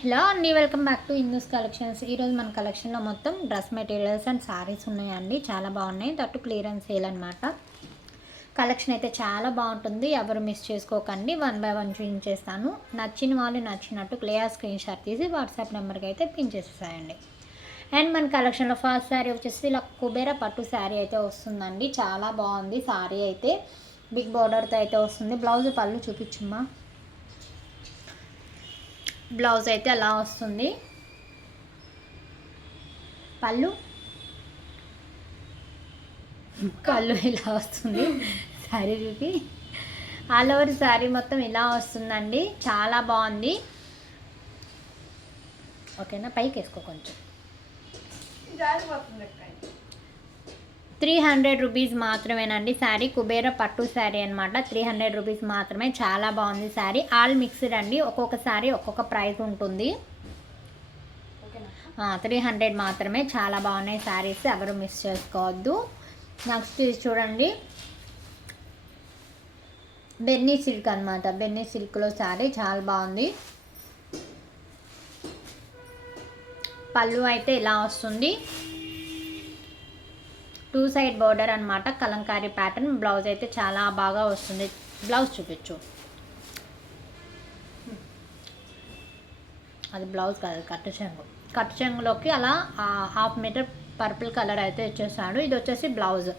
Hello అండి, welcome back to Hindus collections. ఈరోజు మన కలెక్షన్లో మొత్తం డ్రెస్ మెటీరియల్స్ అండ్ శారీస్ ఉన్నాయండి. చాలా బాగున్నాయి. దట్టు క్లియరెన్స్ సేల్ అనమాట. కలెక్షన్ అయితే చాలా బాగుంటుంది. ఎవరు మిస్ చేసుకోకండి. 1 బై 1 చూపించేస్తాను. నచ్చిన వాళ్ళు నచ్చినట్టు క్లియర్ స్క్రీన్ షాట్ తీసి వాట్సాప్ నెంబర్కి అయితే పిన్ చేసేసాయండి. అండ్ మన కలెక్షన్లో ఫస్ట్ శారీ వచ్చేసి ఇలా కుబేర పట్టు శారీ అయితే వస్తుందండి. చాలా బాగుంది. శారీ అయితే బిగ్ బార్డర్తో అయితే వస్తుంది. బ్లౌజ్ పళ్ళు చూపించమ్మా. బ్లౌజ్ అయితే అలా వస్తుంది. పళ్ళు ఇలా వస్తుంది. శారీ చూపి ఆల్ ఓవర్ శారీ మొత్తం ఇలా వస్తుందండి. చాలా బాగుంది. ఓకేనా, పైకి వేసుకో కొంచెం. 300 రూపీస్ మాత్రమేనండి. శారీ కుబేర పట్టు శారీ అనమాట. 300 రూపీస్ మాత్రమే. చాలా బాగుంది శారీ. ఆల్ మిక్స్డ్ అండి. ఒక్కొక్క శారీ ఒక్కొక్క ప్రైస్ ఉంటుంది. 300 మాత్రమే. చాలా బాగున్నాయి శారీస్, ఎవరు మిస్ చేసుకోవద్దు. నెక్స్ట్ ఇది చూడండి, బెన్నీ సిల్క్ అనమాట. బెన్నీ సిల్క్లో శారీ చాలా బాగుంది. పళ్ళు అయితే ఇలా వస్తుంది. 2 సైడ్ బోర్డర్ అనమాట. కలంకారీ ప్యాటర్న్. బ్లౌజ్ అయితే చాలా బాగా వస్తుంది. బ్లౌజ్ చూపించు. అది బ్లౌజ్ కాదు, కట్టు చెంగు. కట్టు చెంగులోకి అలా 1/2 మీటర్ పర్పుల్ కలర్ అయితే ఇచ్చేసాడు. ఇది వచ్చేసి బ్లౌజ్.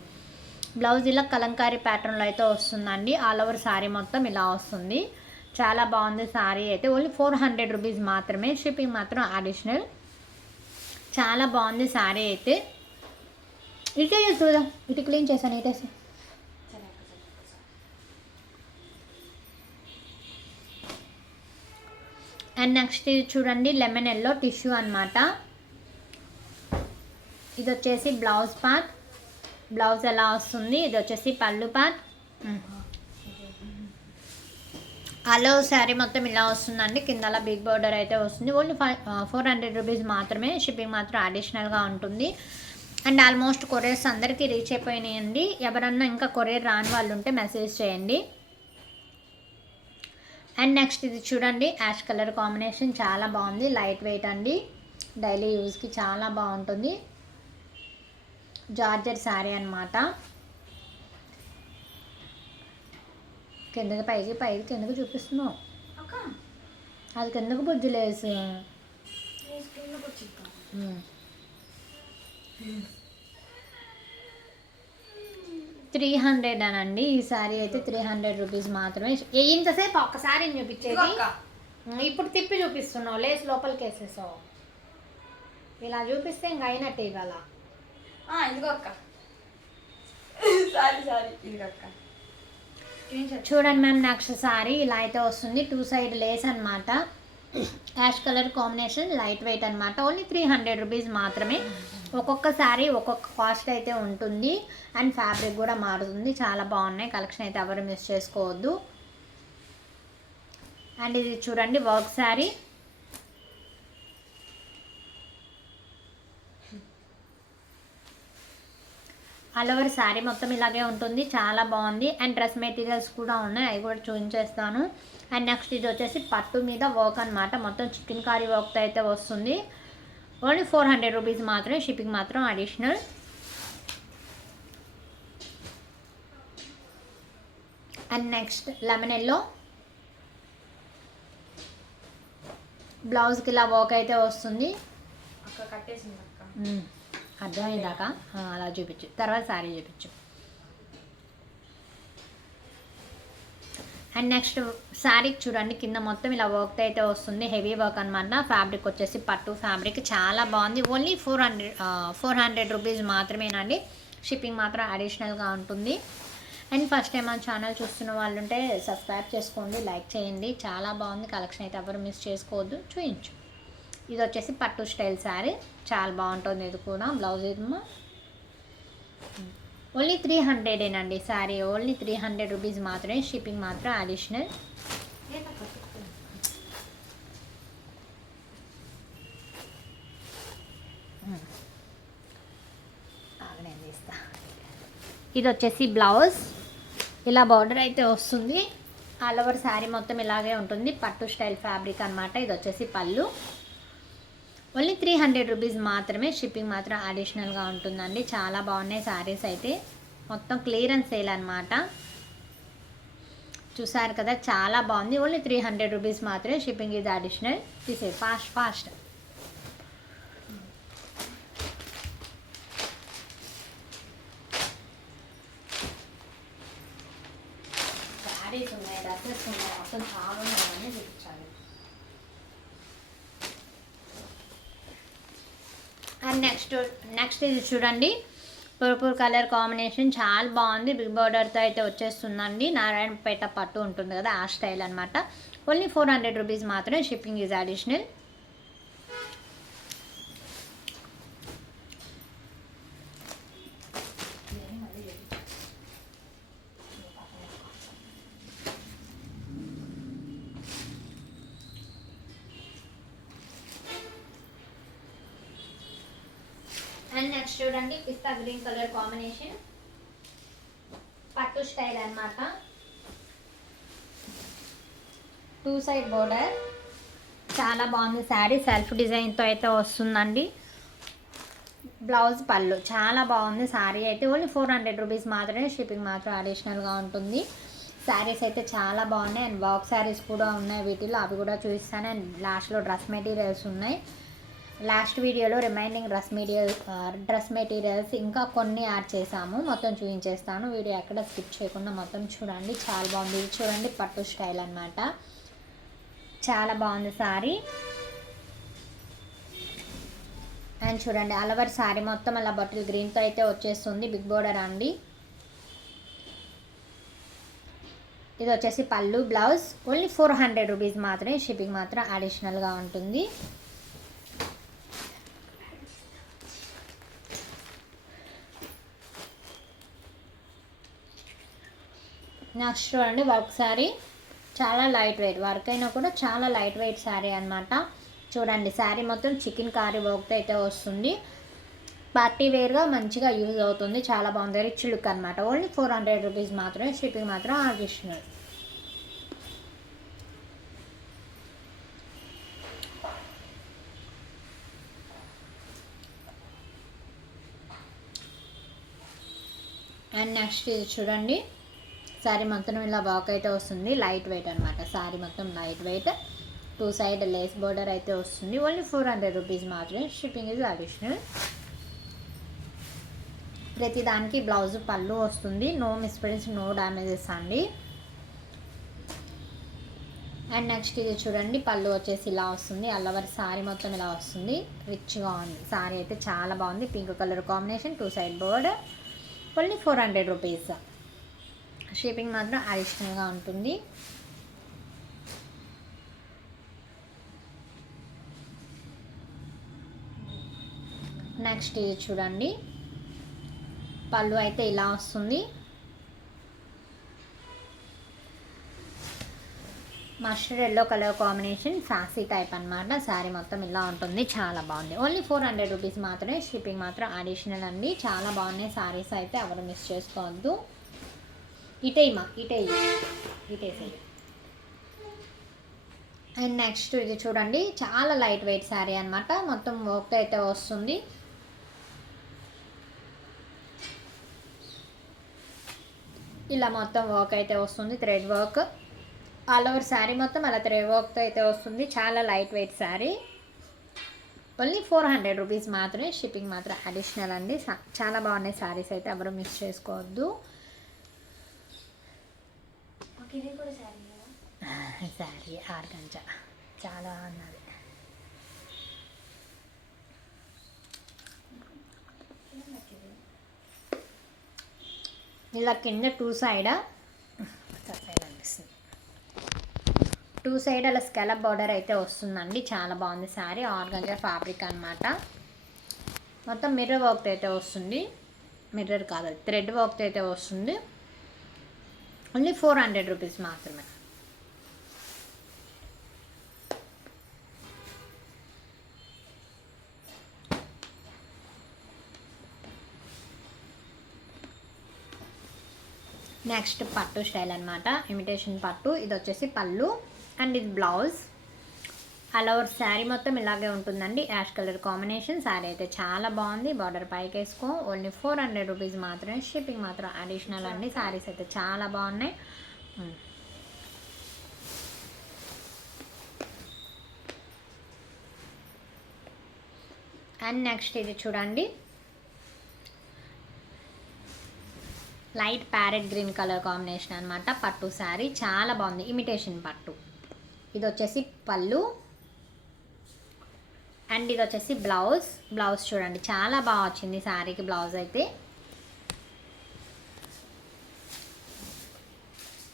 బ్లౌజ్ ఇలా కలంకారీ ప్యాటర్న్లో అయితే వస్తుందండి. ఆల్ ఓవర్ శారీ మొత్తం ఇలా వస్తుంది. చాలా బాగుంది శారీ అయితే. ఓన్లీ 400 రూపీస్ మాత్రమే. షిప్పింగ్ మాత్రం అడిషనల్. చాలా బాగుంది శారీ అయితే. ఇటే చూద్దాం. ఇటు క్లీన్ చేశాను. ఇటేసి అండ్ నెక్స్ట్ ఇది చూడండి, లెమన్ ఎల్లో టిష్యూ అనమాట. ఇది వచ్చేసి బ్లౌజ్ పార్ట్. బ్లౌజ్ ఎలా వస్తుంది. ఇది వచ్చేసి పళ్ళు పార్ట్. అలో శారీ మొత్తం ఇలా వస్తుందండి. కింద అలా బిగ్ బార్డర్ అయితే వస్తుంది. ఓన్లీ 400 రూపీస్ మాత్రమే. షిప్పింగ్ మాత్రం అడిషనల్గా ఉంటుంది. అండ్ ఆల్మోస్ట్ కొరియర్స్ అందరికీ రీచ్ అయిపోయినాయండి. ఎవరన్నా ఇంకా కొరియర్ రాని వాళ్ళు ఉంటే మెసేజ్ చేయండి. అండ్ నెక్స్ట్ ఇది చూడండి, యాష్ కలర్ కాంబినేషన్. చాలా బాగుంది. లైట్ వెయిట్ అండి. డైలీ యూజ్కి చాలా బాగుంటుంది. జార్జెట్ శారీ అనమాట. కిందకి పైకి పైకి కిందకి చూపిస్తున్నావు. అది కిందకు బుజ్జులేసు. 300 అనండి. ఈ శారీ అయితే 300 రూపీస్ మాత్రమే. ఇంతసేపు ఒక్కసారి చూపించేది, ఇప్పుడు తిప్పి చూపిస్తున్నావు. లేస్ లోపలికి వేసేసావు. ఇలా చూపిస్తే ఇంక అయినట్టే ఇవాళ. చూడండి మ్యామ్, నెక్స్ట్ శారీ ఇలా అయితే వస్తుంది. 2 సైడ్ లేస్ అనమాట. Ash colour combination. Light weight అనమాట. ఓన్లీ 300 రూపీస్ మాత్రమే. ఒక్కొక్క శారీ ఒక్కొక్క కాస్ట్ అయితే ఉంటుంది. అండ్ ఫ్యాబ్రిక్ కూడా మారుతుంది. చాలా బాగున్నాయి. కలెక్షన్ అయితే ఎవరు మిస్ చేసుకోవద్దు. అండ్ ఇది చూడండి, work sari. All over sari మొత్తం ఇలాగే ఉంటుంది. చాలా బాగుంది. అండ్ డ్రెస్ మెటీరియల్స్ కూడా ఉన్నాయి, అవి కూడా చూపించేస్తాను. అండ్ నెక్స్ట్ ఇది వచ్చేసి పట్టు మీద వర్క్ అనమాట. మొత్తం చికెన్ కారీ వర్క్తో అయితే వస్తుంది. ఓన్లీ 400 రూపీస్ మాత్రమే. షిప్పింగ్ మాత్రం additional. And next lemon yellow. బ్లౌజ్కి ఇలా వర్క్ అయితే వస్తుంది. అర్థమైందాక అలా చూపించు. తర్వాత శారీ చూపించు. అండ్ నెక్స్ట్ శారీకి చూడండి, కింద మొత్తం ఇలా వర్క్ అయితే వస్తుంది. హెవీ వర్క్ అనమాట. ఫ్యాబ్రిక్ వచ్చేసి పట్టు ఫ్యాబ్రిక్. చాలా బాగుంది. ఓన్లీ 400 రూపీస్ మాత్రమేనండి. షిప్పింగ్ మాత్రం అడిషనల్గా ఉంటుంది. అండ్ ఫస్ట్ టైం మన ఛానల్ చూస్తున్న వాళ్ళు ఉంటే సబ్స్క్రైబ్ చేసుకోండి, లైక్ చేయండి. చాలా బాగుంది కలెక్షన్ అయితే, ఎవరు మిస్ చేసుకోవద్దు. చూపించు. ఇది వచ్చేసి పట్టు స్టైల్ శారీ. చాలా బాగుంటుంది. ఇది కూడా బ్లౌజ్ ఏమో ఓన్లీ 300 శారీ. ఓన్లీ 300 రూపీస్ మాత్రమే. షిప్పింగ్ మాత్రం అడిషనల్. ఇది వచ్చేసి బ్లౌజ్. ఇలా బార్డర్ అయితే వస్తుంది. ఆల్ ఓవర్ శారీ మొత్తం ఇలాగే ఉంటుంది, పట్టు స్టైల్ ఫ్యాబ్రిక్ అనమాట. ఇది వచ్చేసి పళ్ళు. ఓన్లీ 300 రూపీస్ మాత్రమే, షిప్పింగ్ మాత్రం అడిషనల్గా ఉంటుందండి. చాలా బాగున్నాయి శారీస్ అయితే, మొత్తం క్లియరెన్స్ సేల్ అనమాట. చూసారు కదా, చాలా బాగుంది. ఓన్లీ 300 రూపీస్ మాత్రమే, షిప్పింగ్ ఇది అడిషనల్. తీసే ఫాస్ట్ ఫాస్ట్. శారీస్ ఉన్నాయి, డ్రెస్సెస్ ఉన్నాయి, మొత్తం చాలా ఉన్నాయని చూపించాలి. అండ్ నెక్స్ట్ ఇది చూడండి, పర్పుల్ కలర్ కాంబినేషన్ చాలా బాగుంది. బిగ్ బార్డర్తో అయితే వచ్చేస్తుందండి. నారాయణపేట పట్టు ఉంటుంది కదా, ఆ స్టైల్ అనమాట. ఓన్లీ 400 రూపీస్ మాత్రమే, shipping is additional. And next చూడండి, పిస్తా గ్రీన్ కలర్ కాంబినేషన్, పట్టు స్టైల్ అనమాట. 2 సైడ్ బోర్డర్, చాలా బాగుంది శారీ. సెల్ఫ్ డిజైన్తో అయితే వస్తుందండి. బ్లౌజ్ పళ్ళు, చాలా బాగుంది శారీ అయితే. ఓన్లీ 400 రూపీస్ మాత్రమే, షిప్పింగ్ మాత్రం అడిషనల్గా ఉంటుంది. శారీస్ అయితే చాలా బాగున్నాయి. అండ్ వర్క్ శారీస్ కూడా ఉన్నాయి వీటిలో, అవి కూడా చూపిస్తాను. అండ్ లాస్ట్లో డ్రెస్ మెటీరియల్స్ ఉన్నాయి. లాస్ట్ వీడియోలో రిమైనింగ్ డ్రెస్ మెటీరియల్స్ ఇంకా కొన్ని యాడ్ చేసాము, మొత్తం చూపించేస్తాను. వీడియో ఎక్కడ స్కిప్ చేయకుండా మొత్తం చూడండి, చాలా బాగుంది. ఇది చూడండి, పట్టు స్టైల్ అనమాట, చాలా బాగుంది శారీ. అండ్ చూడండి, అలవర్ శారీ మొత్తం అలా బట్టలు గ్రీన్తో అయితే వచ్చేస్తుంది, బిగ్ బోర్డర్ అండి. ఇది వచ్చేసి పళ్ళు, బ్లౌజ్. ఓన్లీ 400 రూపీస్ మాత్రమే, షిప్పింగ్ మాత్రం అడిషనల్గా ఉంటుంది. నెక్స్ట్ చూడండి, వర్క్ శారీ, చాలా లైట్ వెయిట్, వర్క్ అయినా కూడా చాలా లైట్ వెయిట్ శారీ అనమాట. చూడండి, శారీ మొత్తం చికెన్ కారీ వర్క్తో అయితే వస్తుంది. పార్టీ వేర్గా మంచిగా యూజ్ అవుతుంది, చాలా బాగుంది. రిచ్ లుక్ అనమాట. ఓన్లీ 400 రూపీస్ మాత్రమే, షిప్పింగ్ మాత్రం అడిషనల్. అండ్ నెక్స్ట్ ఇది చూడండి, శారీ మొత్తం ఇలా వర్క్ అయితే వస్తుంది, లైట్ వెయిట్ అనమాట. శారీ మొత్తం light weight, 2 side lace border అయితే వస్తుంది. ఓన్లీ 400 రూపీస్ మాత్రమే, షిప్పింగ్ ఇది అడిషనల్. ప్రతి దానికి బ్లౌజ్ పళ్ళు వస్తుంది, నో మిస్ప్రింట్స్, నో డ్యామేజెస్ అండి. అండ్ నెక్స్ట్ ఇది చూడండి, పళ్ళు వచ్చేసి ఇలా వస్తుంది, అల్లవర్ శారీ మొత్తం ఇలా వస్తుంది, రిచ్గా ఉంది శారీ అయితే, చాలా బాగుంది. Pink colour combination, 2 side border. Only 400 rupees, shipping మాత్రం అడిషనల్గా ఉంటుంది. నెక్స్ట్ ఇది చూడండి, పళ్ళు అయితే ఇలా వస్తుంది, mustard yellow colour combination, fancy type అనమాట. శారీ మొత్తం ఇలా ఉంటుంది, చాలా బాగుంది. ఓన్లీ 400 రూపీస్ మాత్రమే, షిప్పింగ్ మాత్రం అడిషనల్ అండి. చాలా బాగున్నాయి శారీస్ అయితే, ఎవరు మిస్ చేసుకోవద్దు. ఇటే సైడ్. అండ్ నెక్స్ట్ ఇది చూడండి, చాలా లైట్ వెయిట్ శారీ అనమాట, మొత్తం వర్క్ అయితే వస్తుంది. ఇలా మొత్తం వర్క్ అయితే వస్తుంది, thread work. All over sari మొత్తం అలా థ్రెడ్ వర్క్తో అయితే వస్తుంది, చాలా light wait sari. Only 400 rupees మాత్రమే, షిప్పింగ్ మాత్రం అడిషనల్ అండి. చాలా బాగున్నాయి శారీస్ అయితే, ఎవరు మిస్ చేసుకోవద్దు. శారీ ఆర్గంజ చాలా అన్నది. ఇలా కింద 2 సైడ్ అనిపిస్తుంది, 2 సైడ్ అలా స్కాలప్ బార్డర్ అయితే వస్తుందండి, చాలా బాగుంది శారీ. ఆర్గంజా ఫ్యాబ్రిక్ అనమాట, మొత్తం మిర్రర్ వర్క్ అయితే వస్తుంది, మిర్రర్ కాదు థ్రెడ్ వర్క్ అయితే వస్తుంది. ఓన్లీ 400 రూపీస్ మాత్రమే. నెక్స్ట్ పట్టు స్టైల్ అనమాట, ఇమిటేషన్ పట్టు. ఇది వచ్చేసి పళ్ళు అండ్ ఇది బ్లౌజ్. ఆల్ ఓవర్ శారీ మొత్తం ఇలాగే ఉంటుందండి, యాష్ కలర్ కాంబినేషన్. శారీ అయితే చాలా బాగుంది. బార్డర్ పైకి వేసుకో. ఓన్లీ 400 రూపీస్ మాత్రమే. షిప్పింగ్ మాత్రం అడిషనల్ అండి. శారీస్ అయితే చాలా బాగున్నాయి. అండ్ నెక్స్ట్ ఇది చూడండి, light parrot green colour combination అనమాట. పట్టు శారీ చాలా బాగుంది, ఇమిటేషన్ పట్టు. ఇది వచ్చేసి పళ్ళు అండ్ ఇది వచ్చేసి బ్లౌజ్. బ్లౌజ్ చూడండి చాలా బాగా వచ్చింది శారీకి బ్లౌజ్ అయితే.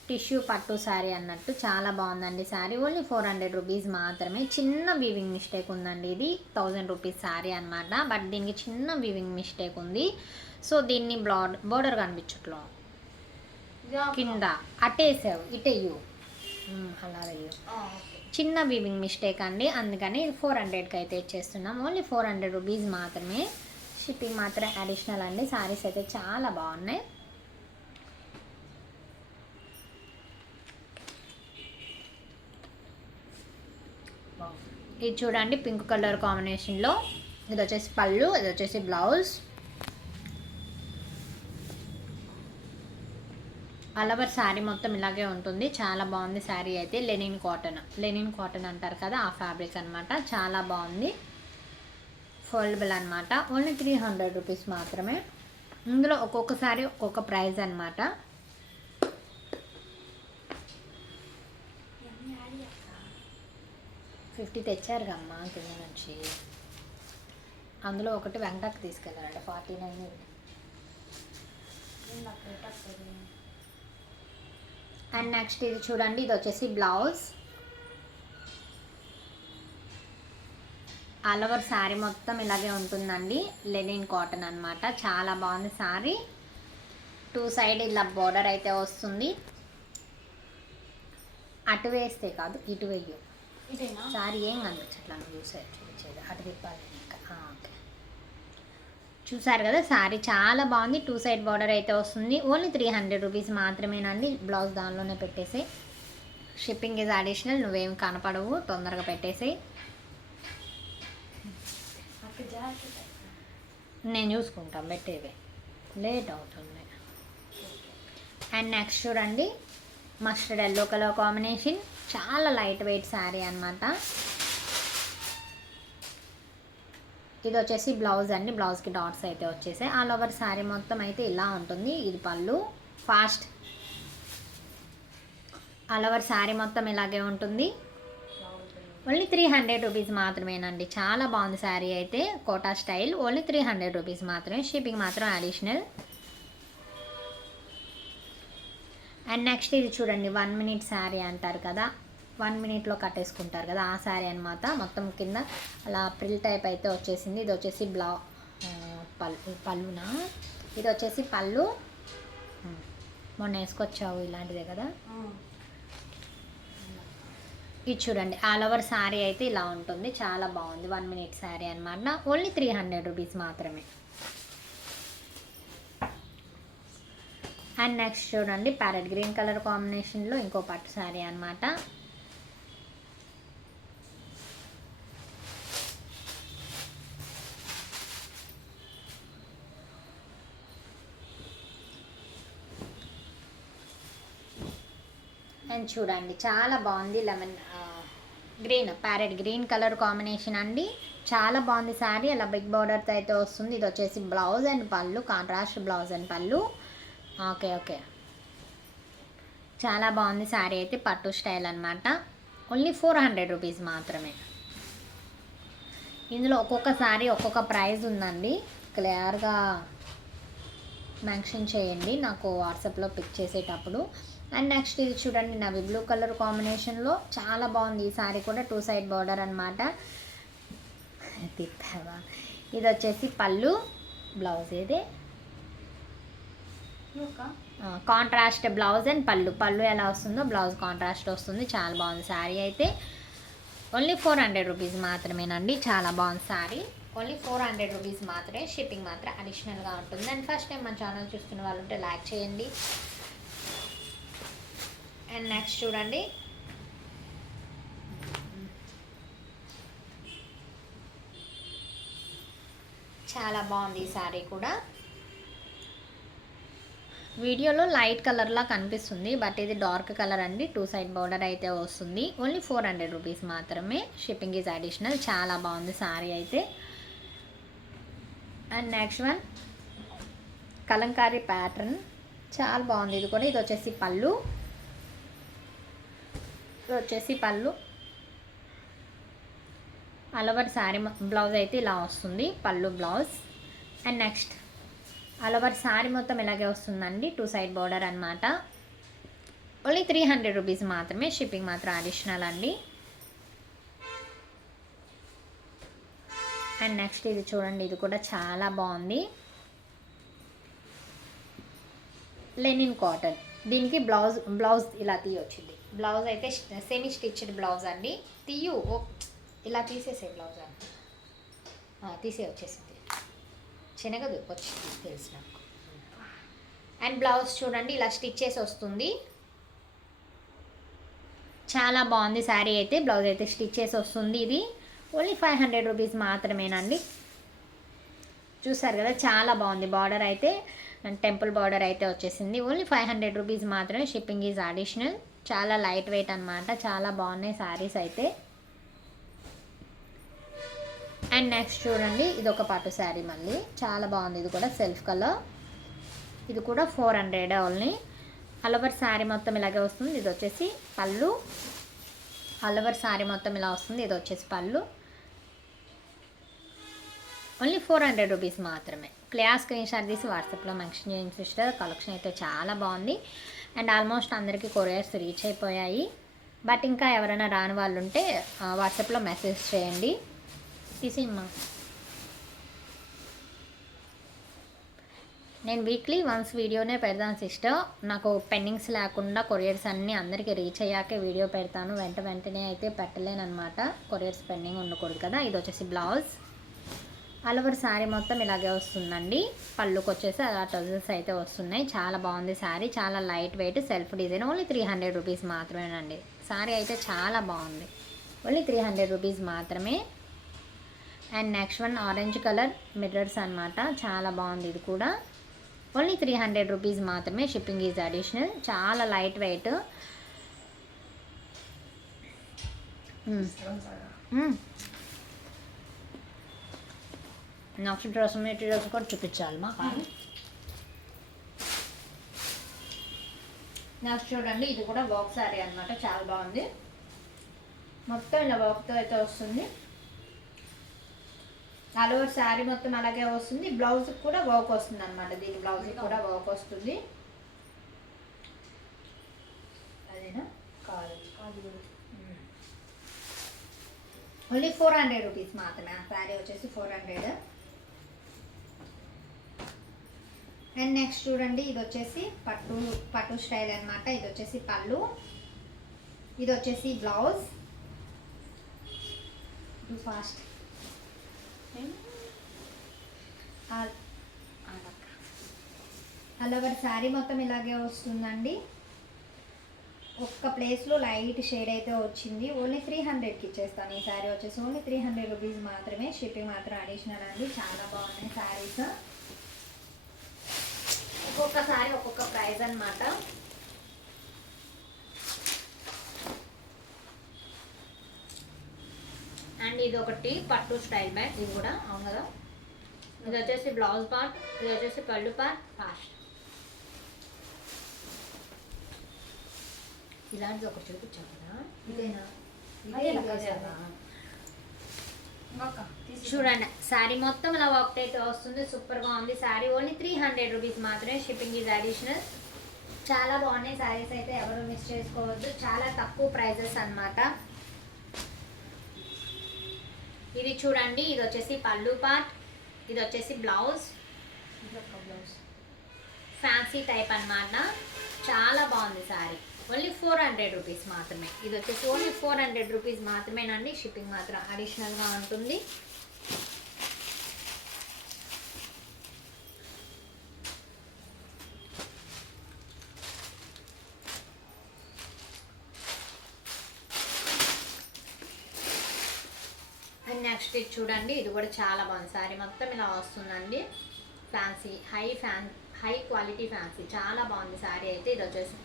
టిష్యూ పట్టు శారీ అన్నట్టు చాలా బాగుందండి శారీ. ఓన్లీ 400 రూపీస్ మాత్రమే. చిన్న వీవింగ్ మిస్టేక్ ఉందండి, ఇది 1000 రూపీస్ శారీ అనమాట. బట్ దీనికి చిన్న వీవింగ్ మిస్టేక్ ఉంది. సో దీన్ని బోర్డర్ కనిపించట్లో కింద అటేసావు, ఇటేయు అలా వెయ్యు. చిన్న వీవింగ్ మిస్టేక్ అండి, అందుకని 400కి అయితే ఇచ్చేస్తున్నాం. ఓన్లీ 400 రూపీస్ మాత్రమే. షిప్పింగ్ మాత్రం అడిషనల్ అండి. శారీస్ అయితే చాలా బాగున్నాయి. ఇది చూడండి పింక్ కలర్ కాంబినేషన్లో. ఇది వచ్చేసి పళ్ళు, ఇది వచ్చేసి బ్లౌజ్. అలవర్ శారీ మొత్తం ఇలాగే ఉంటుంది. చాలా బాగుంది శారీ అయితే. లెనిన్ కాటన్ అంటారు కదా, ఆ ఫ్యాబ్రిక్ అనమాట. చాలా బాగుంది. ఫోల్డబుల్ అనమాట. ఓన్లీ 300 రూపీస్ మాత్రమే. ఇందులో ఒక్కొక్క శారీ ఒక్కొక్క ప్రైస్ అనమాట. $50 తెచ్చారు అమ్మా కింద నుంచి. అందులో ఒకటి వెంకటకి తీసుకెళ్ళారంట 49. అండ్ నెక్స్ట్ ఇది చూడండి, ఇది వచ్చేసి బ్లౌజ్. ఆల్ ఓవర్ శారీ మొత్తం ఇలాగే ఉంటుందండి. లెనిన్ కాటన్ అనమాట. చాలా బాగుంది శారీ. 2 సైడ్ ఇలా బోర్డర్ అయితే వస్తుంది. అటు వేస్తే కాదు, ఇటు వెయ్యి. శారీ ఏం కనిపించట్లా, చూసేది అటు తిప్పాలి ఇంకా. ఓకే, చూసారు కదా శారీ చాలా బాగుంది. 2 సైడ్ బార్డర్ అయితే వస్తుంది. ఓన్లీ 300 రూపీస్ మాత్రమేనండి. బ్లౌజ్ దానిలోనే పెట్టేసి. Shipping is additional. నువ్వేం కనపడవు, తొందరగా పెట్టేసి. నేను చూసుకుంటాను, పెట్టేవి లేట్ అవుతుంది. అండ్ నెక్స్ట్ చూడండి, మస్టర్డ్ ఎల్లో కలర్ కాంబినేషన్. చాలా లైట్ వెయిట్ శారీ అనమాట. ఇది వచ్చేసి బ్లౌజ్ అండి. బ్లౌజ్కి డాట్స్ అయితే వచ్చేసాయి. ఆల్ ఓవర్ శారీ మొత్తం అయితే ఇలా ఉంటుంది. ఇది పళ్ళు. ఆల్ ఓవర్ శారీ మొత్తం ఇలాగే ఉంటుంది. ఓన్లీ 300 రూపీస్ మాత్రమేనండి. చాలా బాగుంది శారీ అయితే. కోటా స్టైల్. ఓన్లీ 300 రూపీస్ మాత్రమే. షిప్పింగ్ మాత్రం అడిషనల్. అండ్ నెక్స్ట్ ఇది చూడండి, 1 మినిట్ శారీ అంటారు కదా, 1 మినిట్లో కట్టేసుకుంటారు కదా, ఆ శారీ అనమాట. మొత్తం కింద అలా ప్రిల్ టైప్ అయితే వచ్చేసింది. ఇది వచ్చేసి పళ్ళునా. ఇది వచ్చేసి పళ్ళు. మొన్న వేసుకొచ్చావు ఇలాంటిదే కదా. ఇది చూడండి, ఆల్ ఓవర్ శారీ అయితే ఇలా ఉంటుంది. చాలా బాగుంది. 1 మినిట్ శారీ అనమాట. ఓన్లీ 300 రూపీస్ మాత్రమే. అండ్ నెక్స్ట్ చూడండి, ప్యారెట్ గ్రీన్ కలర్ కాంబినేషన్లో ఇంకో పట్టు శారీ అనమాట. అండ్ చూడండి చాలా బాగుంది. ప్యారెట్ గ్రీన్ కలర్ కాంబినేషన్ అండి. చాలా బాగుంది శారీ. అలా బిగ్ బార్డర్తో అయితే వస్తుంది. ఇది వచ్చేసి బ్లౌజ్ అండ్ పళ్ళు, కాంట్రాస్ట్ బ్లౌజ్ అండ్ పళ్ళు. ఓకే, చాలా బాగుంది శారీ అయితే. పట్టు స్టైల్ అనమాట. ఓన్లీ 400 రూపీస్ మాత్రమే. ఇందులో ఒక్కొక్క శారీ ఒక్కొక్క ప్రైస్ ఉందండి. క్లియర్గా మెన్షన్ చేయండి నాకు వాట్సాప్లో పిక్ చేసేటప్పుడు. అండ్ నెక్స్ట్ ఇది చూడండి, నవీ బ్లూ కలర్ కాంబినేషన్లో చాలా బాగుంది ఈ శారీ కూడా. 2 సైడ్ బార్డర్ అనమాట. తిప్పావా. ఇది వచ్చేసి పళ్ళు, బ్లౌజ్. ఇది కాంట్రాస్ట్ బ్లౌజ్ అండ్ పళ్ళు ఎలా వస్తుందో బ్లౌజ్ కాంట్రాస్ట్ వస్తుంది. చాలా బాగుంది శారీ అయితే. ఓన్లీ 400 రూపీస్ మాత్రమేనండి. చాలా బాగుంది శారీ. ఓన్లీ 400 రూపీస్ మాత్రమే. షిప్పింగ్ మాత్రం అడిషనల్గా ఉంటుంది. అండ్ ఫస్ట్ టైం మన ఛానల్ చూస్తున్న వాళ్ళు ఉంటే లైక్ చేయండి, అండ్ నెక్స్ట్ చూడండి, చాలా బాగుంది ఈ శారీ కూడా. వీడియోలో లైట్ కలర్లా కనిపిస్తుంది, బట్ ఇది డార్క్ కలర్ అండి. 2 సైడ్ బార్డర్ అయితే వస్తుంది. ఓన్లీ 400 రూపీస్ మాత్రమే. Shipping is additional. చాలా బాగుంది శారీ అయితే. And next one Kalamkari pattern, చాలా బాగుంది ఇది కూడా. ఇది వచ్చేసి పళ్ళు, అలవర్ శారీ బ్లౌజ్ అయితే ఇలా వస్తుంది, పళ్ళు blouse. And next all over sari మొత్తం ఇలాగే వస్తుందండి, 2 సైడ్ బార్డర్ అనమాట. ఓన్లీ 300 రూపీస్ మాత్రమే. షిప్పింగ్ మాత్రం అడిషనల్ అండి. అండ్ నెక్స్ట్ ఇది చూడండి, ఇది కూడా చాలా బాగుంది. లెనిన్ కాటన్, దీనికి బ్లౌజ్ ఇలా తీయొచ్చింది. బ్లౌజ్ అయితే సెమీ స్టిచ్డ్ బ్లౌజ్ అండి. ఇలా తీసేసే బ్లౌజ్ అండి, వచ్చేసింది. చిన్నగా వచ్చింది తెలుసు నాకు. అండ్ బ్లౌజ్ చూడండి ఇలా స్టిచ్ చేసి వస్తుంది. చాలా బాగుంది శారీ అయితే. బ్లౌజ్ అయితే స్టిచ్ చేసి వస్తుంది. ఇది ఓన్లీ 500 రూపీస్ మాత్రమేనండి. చూసారు కదా, చాలా బాగుంది. బార్డర్ అయితే టెంపుల్ బార్డర్ అయితే వచ్చేసింది. ఓన్లీ 500 రూపీస్ మాత్రమే. Shipping is additional. చాలా లైట్ వెయిట్ అనమాట. చాలా బాగున్నాయి శారీస్ అయితే. అండ్ నెక్స్ట్ చూడండి, ఇది ఒక పట్టు శారీ మళ్ళీ చాలా బాగుంది. ఇది కూడా సెల్ఫ్ కలర్. ఇది కూడా 400 ఓన్లీ. అలవర్ శారీ మొత్తం ఇలాగే వస్తుంది. ఇది వచ్చేసి పళ్ళు. అలవర్ శారీ మొత్తం ఇలా వస్తుంది. ఇది వచ్చేసి పళ్ళు. ఓన్లీ 400 రూపీస్ మాత్రమే. క్లియర్ స్క్రీన్ షాట్ తీసి వాట్సాప్లో మెన్షన్ చేయండి సిస్టర్. కలెక్షన్ అయితే చాలా బాగుంది. అండ్ ఆల్మోస్ట్ అందరికీ కొరియర్స్ రీచ్ అయిపోయాయి. బట్ ఇంకా ఎవరైనా రాని వాళ్ళు ఉంటే వాట్సాప్లో మెసేజ్ చేయండి. తీసిమ్మా, నేను వీక్లీ వన్స్ వీడియోనే పెడతాను సిస్టర్. నాకు పెండింగ్స్ లేకుండా కొరియర్స్ అన్నీ అందరికీ రీచ్ అయ్యాకే వీడియో పెడతాను. వెంటనే అయితే పెట్టలేనమాట, కొరియర్స్ పెండింగ్ ఉండకూడదు కదా. ఇది వచ్చేసి బ్లౌజ్. ఆల్ ఓవర్ శారీ మొత్తం ఇలాగే వస్తుందండి. పళ్ళుకి వచ్చేసి అలా టజల్స్ అయితే వస్తున్నాయి. చాలా బాగుంది శారీ. చాలా light weight, self design. Only 300 rupees మాత్రమేనండి. శారీ అయితే చాలా బాగుంది. ఓన్లీ 300 రూపీస్ మాత్రమే. And next one orange colour mirrors అనమాట. చాలా బాగుంది ఇది కూడా. ఓన్లీ 300 రూపీస్ మాత్రమే. Shipping is additional. చాలా light weight. Next dress materials కూడా చూపించాలి మా. నెక్స్ట్ చూడండి, ఇది కూడా వర్క్ శారీ అనమాట. చాలా బాగుంది. మొత్తం ఇలా వర్క్తో అయితే వస్తుంది. ఆల్ ఓవర్ శారీ మొత్తం అలాగే వస్తుంది. బ్లౌజ్ కూడా వర్క్ వస్తుంది అనమాట. దీని బ్లౌజ్ కూడా వర్క్ వస్తుంది. అదేనా కాదు, ఓన్లీ 400 రూపీస్ మాత్రమే. ఆ శారీ వచ్చేసి 400. అండ్ నెక్స్ట్ చూడండి, ఇది వచ్చేసి పట్టు స్టైల్ అనమాట. ఇది వచ్చేసి పళ్ళు. ఇది వచ్చేసి blouse. Fast all over sari మొత్తం ఇలాగే వస్తుందండి. ఒక్క ప్లేస్లో లైట్ షేడ్ అయితే వచ్చింది. ఓన్లీ 300కి ఇచ్చేస్తాను. ఈ శారీ వచ్చేసి ఓన్లీ 300 రూపీస్ మాత్రమే. షిప్పింగ్ మాత్రం అడిషనల్ అండి. చాలా బాగున్నాయి శారీస్. ఒక్కొక్క శారీ ఒక్కొక్క ప్రైస్ అనమాట. అండ్ ఇది ఒకటి పట్టు స్టైల్ బ్యాగ్. ఇది కూడా అవును కదా. ఇది వచ్చేసి బ్లౌజ్ పార్ట్. ఇది వచ్చేసి పళ్ళు పార్ట్. ఫాస్ట్ ఇలాంటిది ఒకటి చూపించాం కదా. ఇదేనా? చూడండి, శారీ మొత్తం ఇలా వర్క్ అయితే వస్తుంది. సూపర్గా ఉంది శారీ. ఓన్లీ 300 రూపీస్ మాత్రమే. Shipping is additional. చాలా బాగున్నాయి శారీస్ అయితే, ఎవరు మిస్ చేసుకోవద్దు. చాలా తక్కువ ప్రైజెస్ అనమాట. ఇది చూడండి, ఇది వచ్చేసి పళ్ళు పార్ట్. ఇది వచ్చేసి బ్లౌజ్. ఫ్యాన్సీ టైప్ అన్నమాట. చాలా బాగుంది శారీ. ఓన్లీ 400 రూపీస్ మాత్రమే. ఇది వచ్చేసి ఓన్లీ 400 రూపీస్ మాత్రమేనండి. షిప్పింగ్ మాత్రం అడిషనల్గా ఉంటుంది. నెక్స్ట్ ఇది చూడండి, ఇది కూడా చాలా బాగుంది. శారీ మొత్తం ఇలా వస్తుందండి. ఫ్యాన్సీ హై క్వాలిటీ ఫ్యాన్సీ చాలా బాగుంది శారీ అయితే. ఇది వచ్చేసి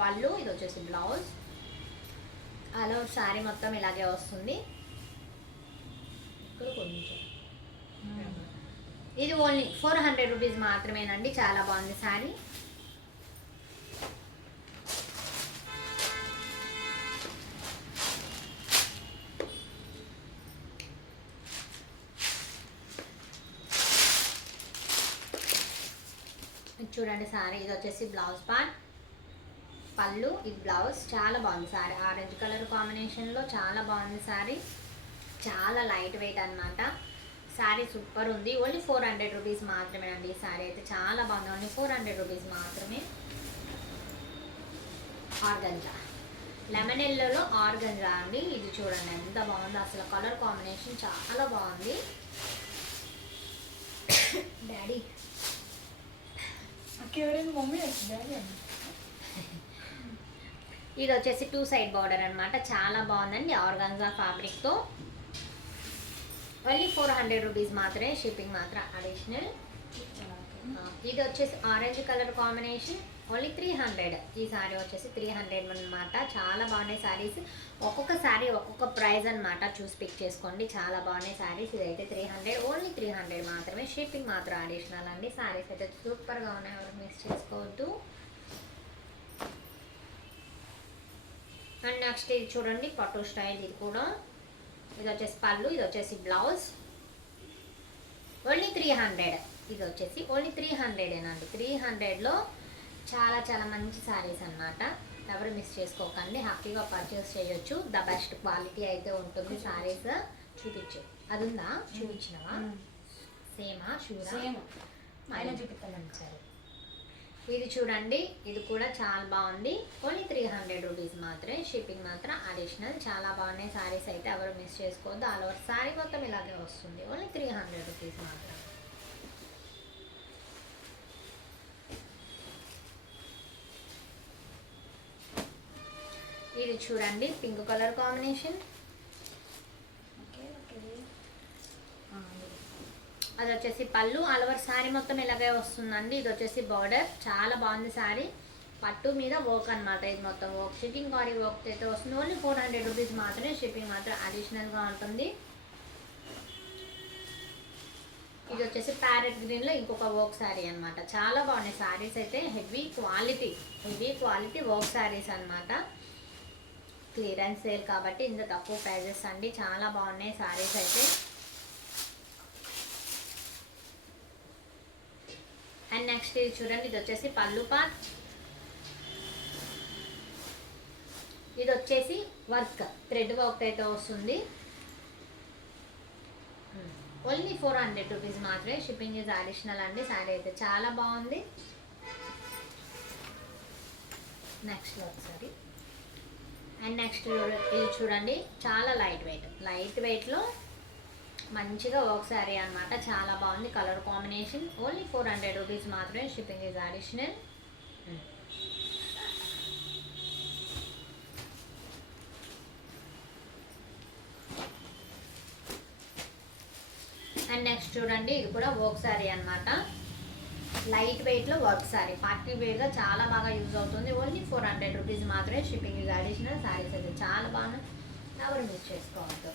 పళ్ళు, ఇది వచ్చేసి బ్లౌజ్. అలా శారీ మొత్తం ఇలాగే వస్తుంది. ఇది ఓన్లీ 400 రూపీస్ మాత్రమేనండి. చాలా బాగుంది శారీ. చూడండి శారీ, ఇది వచ్చేసి బ్లౌజ్ పార్ట్, పళ్ళు, ఇది బ్లౌజ్. చాలా బాగుంది శారీ. ఆరెంజ్ కలర్ కాంబినేషన్లో చాలా బాగుంది శారీ. చాలా లైట్ వెయిట్ అనమాట. శారీ సూపర్ ఉంది. ఓన్లీ 400 రూపీస్ మాత్రమే అండి. ఈ శారీ అయితే చాలా బాగుంది. ఓన్లీ 400 రూపీస్ మాత్రమే. ఆర్గంజా, లెమన్ ఎల్లోలో ఆర్గంజా అండి. ఇది చూడండి ఎంత బాగుందో అసలు. కలర్ కాంబినేషన్ చాలా బాగుంది. డాడీ మమ్మీ ఇది వచ్చేసి 2 సైడ్ బార్డర్ అనమాట. చాలా బాగుందండి. ఆర్గాన్జా ఫ్యాబ్రిక్తో ఓన్లీ 400 రూపీస్ మాత్రమే. షిప్పింగ్ మాత్రం అడిషనల్. ఇది వచ్చేసి ఆరెంజ్ కలర్ కాంబినేషన్, ఓన్లీ 300. ఈ శారీ వచ్చేసి 300 అనమాట. చాలా బాగున్నాయి శారీస్. ఒక్కొక్క శారీ ఒక్కొక్క ప్రైస్ అనమాట. చూసి పిక్ చేసుకోండి. చాలా బాగున్నాయి శారీస్. ఇదైతే 300, ఓన్లీ 300 మాత్రమే. షిప్పింగ్ మాత్రం అడిషనల్ అండి. శారీస్ అయితే సూపర్గా ఉన్నాయి. ఎవరు మిస్ చేసుకోవద్దు. అండ్ నెక్స్ట్ ఇది చూడండి, పట్టు స్టైల్. ఇది కూడా, ఇది వచ్చేసి పళ్ళు, ఇది వచ్చేసి బ్లౌజ్. ఓన్లీ 300. ఇది వచ్చేసి ఓన్లీ 300ఏనండి. 300లో చాలా చాలా మంచి శారీస్ అనమాట. ఎవరు మిస్ చేసుకోకండి. హ్యాపీగా పర్చేస్ చేయొచ్చు. ద బెస్ట్ క్వాలిటీ అయితే ఉంటుంది శారీస్. చూపించు, అది ఉందా? చూపించినవా? సేమా? షూరా? ఆయన చూపిస్తాను సరే. ఇది చూడండి, ఇది కూడా చాలా బాగుంది. ఓన్లీ 300 రూపీస్ మాత్రమే. షిప్పింగ్ మాత్రం అడిషనల్. చాలా బాగున్నాయి శారీస్ అయితే. ఎవరు మిస్ చేసుకోవద్దు. ఆల్ ఓవర్ శారీ మొత్తం ఇలాగే వస్తుంది. ఓన్లీ 300 రూపీస్ మాత్రం. ఇది చూడండి, పింక్ కలర్ కాంబినేషన్. అది వచ్చేసి పళ్ళు. ఆల్ ఓవర్ శారీ మొత్తం ఇలాగే వస్తుందండి. ఇది వచ్చేసి బార్డర్. చాలా బాగుంది శారీ. పట్టు మీద వర్క్ అనమాట. ఇది మొత్తం వర్క్, షిప్పింగ్ కారీ వర్క్ అయితే వస్తుంది. ఓన్లీ 400 రూపీస్ మాత్రమే. షిప్పింగ్ మాత్రం అడిషనల్గా ఉంటుంది. ఇది వచ్చేసి ప్యారెట్ గ్రీన్లో ఇంకొక వర్క్ శారీ అనమాట. చాలా బాగున్నాయి శారీస్ అయితే. హెవీ క్వాలిటీ వర్క్ శారీస్ అనమాట. క్లియరెన్స్ సేల్ కాబట్టి ఇంత తక్కువ ప్రైజెస్ అండి. చాలా బాగున్నాయి శారీస్ అయితే. అండ్ నెక్స్ట్ ఇది చూడండి, ఇది వచ్చేసి పళ్ళు పార్ట్. ఇది వచ్చేసి వర్క్, థ్రెడ్ వర్క్ అయితే వస్తుంది. ఓన్లీ 400 రూపీస్ మాత్రమే. షిప్పింగ్ ఈజ్ అడిషనల్ అండి. శారీ అయితే చాలా బాగుంది. నెక్స్ట్ ఒకసారి. అండ్ నెక్స్ట్ ఇది చూడండి, చాలా లైట్ వెయిట్లో మంచిగా వర్క్ శారీ అనమాట. చాలా బాగుంది. Colour combination. ఓన్లీ 400 రూపీస్ మాత్రమే. Shipping is additional. And next చూడండి, ఇది కూడా వర్క్ శారీ అనమాట. లైట్ వెయిట్లో వర్క్ శారీ. పార్టీ వేర్గా చాలా బాగా యూజ్ అవుతుంది. ఓన్లీ 400 రూపీస్ మాత్రమే. Shipping is additional. శారీస్ అయితే చాలా బాగున్నాయి. ఎవరు మిస్ చేసుకోవద్దు.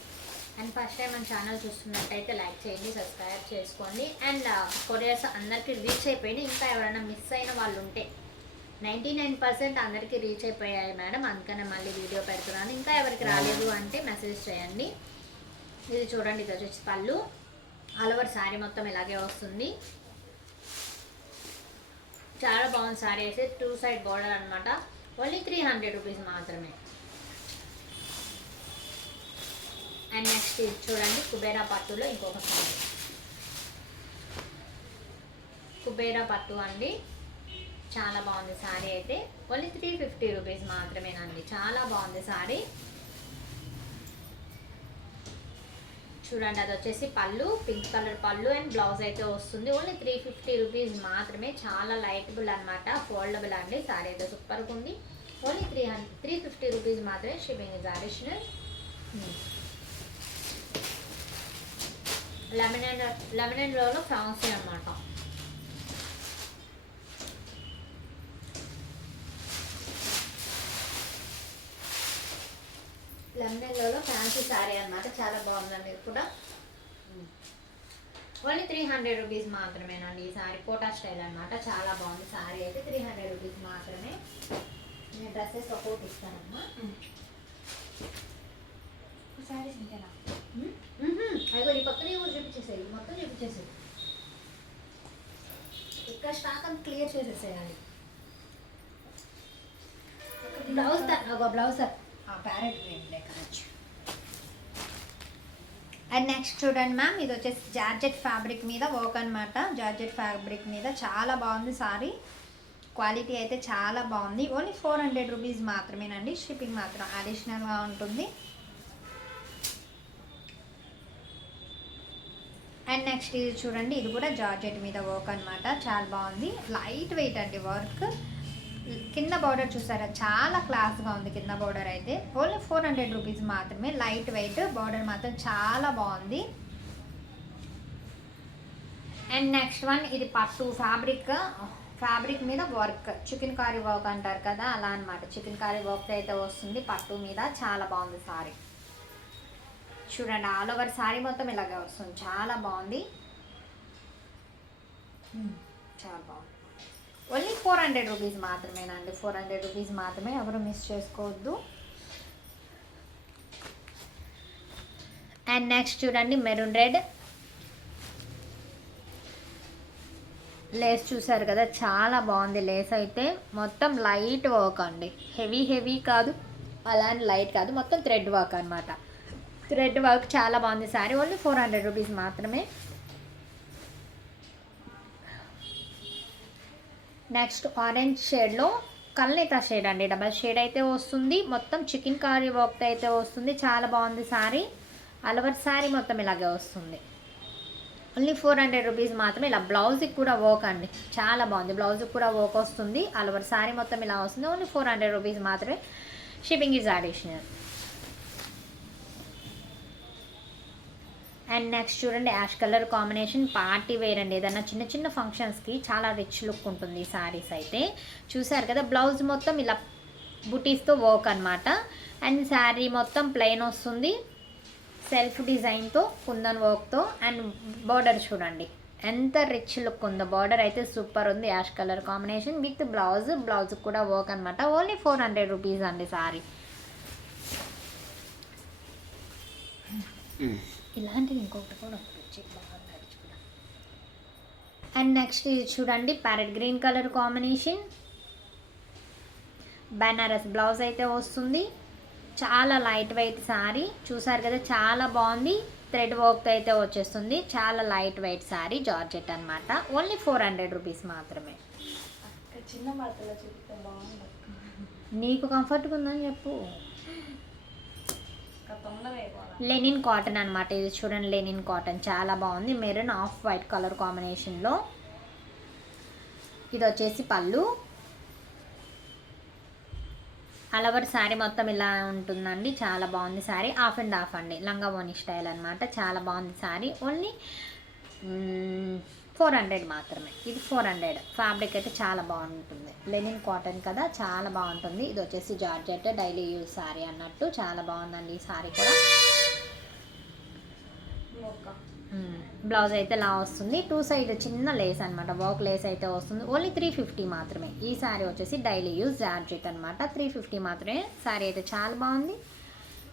అండ్ ఫస్ట్ టైం మన ఛానల్ చూస్తున్నట్టయితే లైక్ చేయండి, సబ్స్క్రైబ్ చేసుకోండి. అండ్ కొరియర్స్ అందరికీ రీచ్ అయిపోయినాయి. ఇంకా ఎవరైనా మిస్ అయిన వాళ్ళు ఉంటే 99% అందరికీ రీచ్ అయిపోయాయి మేడం, అందుకనే మళ్ళీ వీడియో పెడుతున్నాను. ఇంకా ఎవరికి రాలేదు అంటే మెసేజ్ చేయండి. ఇది చూడండి, ఇది వచ్చేసి పళ్ళు. ఆల్ ఓవర్ శారీ మొత్తం ఇలాగే వస్తుంది. చాలా బాగుంది శారీ అయితే. 2 సైడ్ బార్డర్ అనమాట. ఓన్లీ 300 రూపీస్ మాత్రమే. అండ్ నెక్స్ట్ ఇది చూడండి, కుబేరా పట్టులో ఇంకొక శారీ. కుబేరా పట్టు అండి. చాలా బాగుంది శారీ అయితే. ఓన్లీ 350 రూపీస్ మాత్రమేనండి. చాలా బాగుంది శారీ. చూడండి, అది వచ్చేసి పళ్ళు, పింక్ కలర్ పళ్ళు అండ్ బ్లౌజ్ అయితే వస్తుంది. ఓన్లీ 350 రూపీస్ మాత్రమే. చాలా లైటబుల్ అనమాట, ఫోల్డబుల్ అండి. శారీ అయితే సూపర్గా ఉంది. ఓన్లీ 350 రూపీస్ మాత్రమే. Shipping is additional. Lemon and లో ఫ్యాన్సీ అనమాట. లెమన్ అండ్ లో ఫ్యాన్సీ శారీ అనమాట. చాలా బాగుందండి. ఇది కూడా ఓన్లీ 300 రూపీస్ మాత్రమేనండి. ఈ శారీ కోటా స్టైల్ అనమాట. చాలా బాగుంది శారీ అయితే. 300 రూపీస్ మాత్రమే. నేను డ్రెస్సెస్ సపోర్ట్ ఇస్తానమ్మా. శారీస్ ఇంతేనా? అయ్యో ఈ పక్కనే కూడా చూపించేసేది, మొత్తం చూపించేసేది. ఇక్కడ స్టాక్ అంతా క్లియర్ చేసేసేయాలి. బ్లౌజ్ బ్లౌజ్ ప్యారెట్ గ్రీన్ లేకనొచ్చు. అండ్ నెక్స్ట్ చూడండి మ్యామ్, ఇది వచ్చేసి జార్జెట్ ఫ్యాబ్రిక్ మీద వర్క్ అనమాట. జార్జెట్ ఫ్యాబ్రిక్ మీద చాలా బాగుంది సారీ. క్వాలిటీ అయితే చాలా బాగుంది. ఓన్లీ 400 రూపీస్ మాత్రమేనండి. షిప్పింగ్ మాత్రం అడిషనల్గా ఉంటుంది. అండ్ నెక్స్ట్ ఇది చూడండి, ఇది కూడా జార్జెట్ మీద వర్క్ అనమాట. చాలా బాగుంది. లైట్ వెయిట్ అండి వర్క్. కింద బార్డర్ చూసారా, చాలా క్లాస్గా ఉంది కింద బార్డర్ అయితే. ఓన్లీ 400 రూపీస్ మాత్రమే. లైట్ వెయిట్ బార్డర్ మాత్రం చాలా బాగుంది. అండ్ నెక్స్ట్ వన్, ఇది పట్టు ఫ్యాబ్రిక్ మీద వర్క్, చికెన్ కారీ వర్క్ అంటారు కదా, అలా అనమాట. చికెన్ కారీ వర్క్ అయితే వస్తుంది పట్టు మీద. చాలా బాగుంది సారీ. చూడండి, ఆల్ ఓవర్ సారీ మొత్తం ఇలాగే వస్తుంది. చాలా బాగుంది. చాలా బాగుంది. ఓన్లీ 400 రూపీస్ మాత్రమేనండి. 400 రూపీస్ మాత్రమే. ఎవరు మిస్ చేసుకోవద్దు. అండ్ నెక్స్ట్ చూడండి, మెరూన్ రెడ్ లేస్ చూసారు కదా, చాలా బాగుంది. లేస్ అయితే మొత్తం లైట్ వర్క్ అండి. హెవీ కాదు, అలాంటి లైట్ కాదు, మొత్తం థ్రెడ్ వర్క్ అనమాట. థ్రెడ్ వర్క్ చాలా బాగుంది సారీ. ఓన్లీ 400 రూపీస్ మాత్రమే. నెక్స్ట్ ఆరెంజ్ షేడ్లో కల్నేత షేడ్ అండి. డబల్ షేడ్ అయితే వస్తుంది. మొత్తం చికెన్ కర్రీ వర్క్ అయితే వస్తుంది. చాలా బాగుంది సారీ. అలవర్ సారీ మొత్తం ఇలాగే వస్తుంది. ఓన్లీ 400 రూపీస్ మాత్రమే. ఇలా బ్లౌజ్కి కూడా వర్క్ అండి, చాలా బాగుంది. బ్లౌజ్కి కూడా వర్క్ వస్తుంది. అలవర్ సారీ మొత్తం ఇలా వస్తుంది. ఓన్లీ 400 రూపీస్ మాత్రమే. Shipping is additional. And next చూడండి, ash colour combination party wear అండి. ఏదన్నా చిన్న ఫంక్షన్స్కి చాలా రిచ్ లుక్ ఉంటుంది ఈ శారీస్ అయితే. చూసారు కదా, బ్లౌజ్ మొత్తం ఇలా బుటీస్తో వర్క్ అనమాట. అండ్ శారీ మొత్తం ప్లెయిన్ వస్తుంది, సెల్ఫ్ డిజైన్తో, కుందన్ వర్క్తో. అండ్ బార్డర్ చూడండి ఎంత రిచ్ లుక్ ఉందో. బార్డర్ అయితే సూపర్ ఉంది. Ash colour combination with blouse కూడా వర్క్ అనమాట. ఓన్లీ 400 రూపీస్ అండి సారీ. ఇలాంటిది ఇంకొకటి కూడా వచ్చి బాగుంది కూడా. అండ్ నెక్స్ట్ ఇది చూడండి, parrot green colour combination, Banaras blouse అయితే వస్తుంది. చాలా లైట్ వెయిట్ సారీ. చూసారు కదా, చాలా బాగుంది. థ్రెడ్ వర్క్ అయితే వచ్చేస్తుంది. చాలా లైట్ వెయిట్ సారీ, జార్జెట్ అనమాట. ఓన్లీ 400 రూపీస్ మాత్రమే. చిన్న మాటలో చెప్తే బాగుంది. నీకు కంఫర్ట్గా ఉందని చెప్పు. లెనిన్ కాటన్ అనమాట. ఇది చూడండి, లెనిన్ కాటన్ చాలా బాగుంది. మెరూన్ ఆఫ్ వైట్ కలర్ కాంబినేషన్లో. ఇది వచ్చేసి పళ్ళు. అలవర్ శారీ మొత్తం ఇలా ఉంటుందండి. చాలా బాగుంది శారీ. హాఫ్ అండ్ హాఫ్ అండి, లంగా ఓని స్టైల్ అనమాట. చాలా బాగుంది శారీ. ఓన్లీ 400 మాత్రమే. ఇది 400. ఫ్యాబ్రిక్ అయితే చాలా బాగుంటుంది. లెనిన్ కాటన్ కదా, చాలా బాగుంటుంది. ఇది వచ్చేసి జార్జెట్ డైలీ యూజ్ శారీ అన్నట్టు. చాలా బాగుందండి ఈ శారీ కూడా. బ్లౌజ్ అయితే ఇలా వస్తుంది. 2 సైడ్ చిన్న లేస్ అనమాట, వర్క్ లేస్ అయితే వస్తుంది. ఓన్లీ 350 మాత్రమే. ఈ శారీ వచ్చేసి డైలీ యూజ్ జార్జెట్ అనమాట. 350 మాత్రమే. శారీ అయితే చాలా బాగుంది.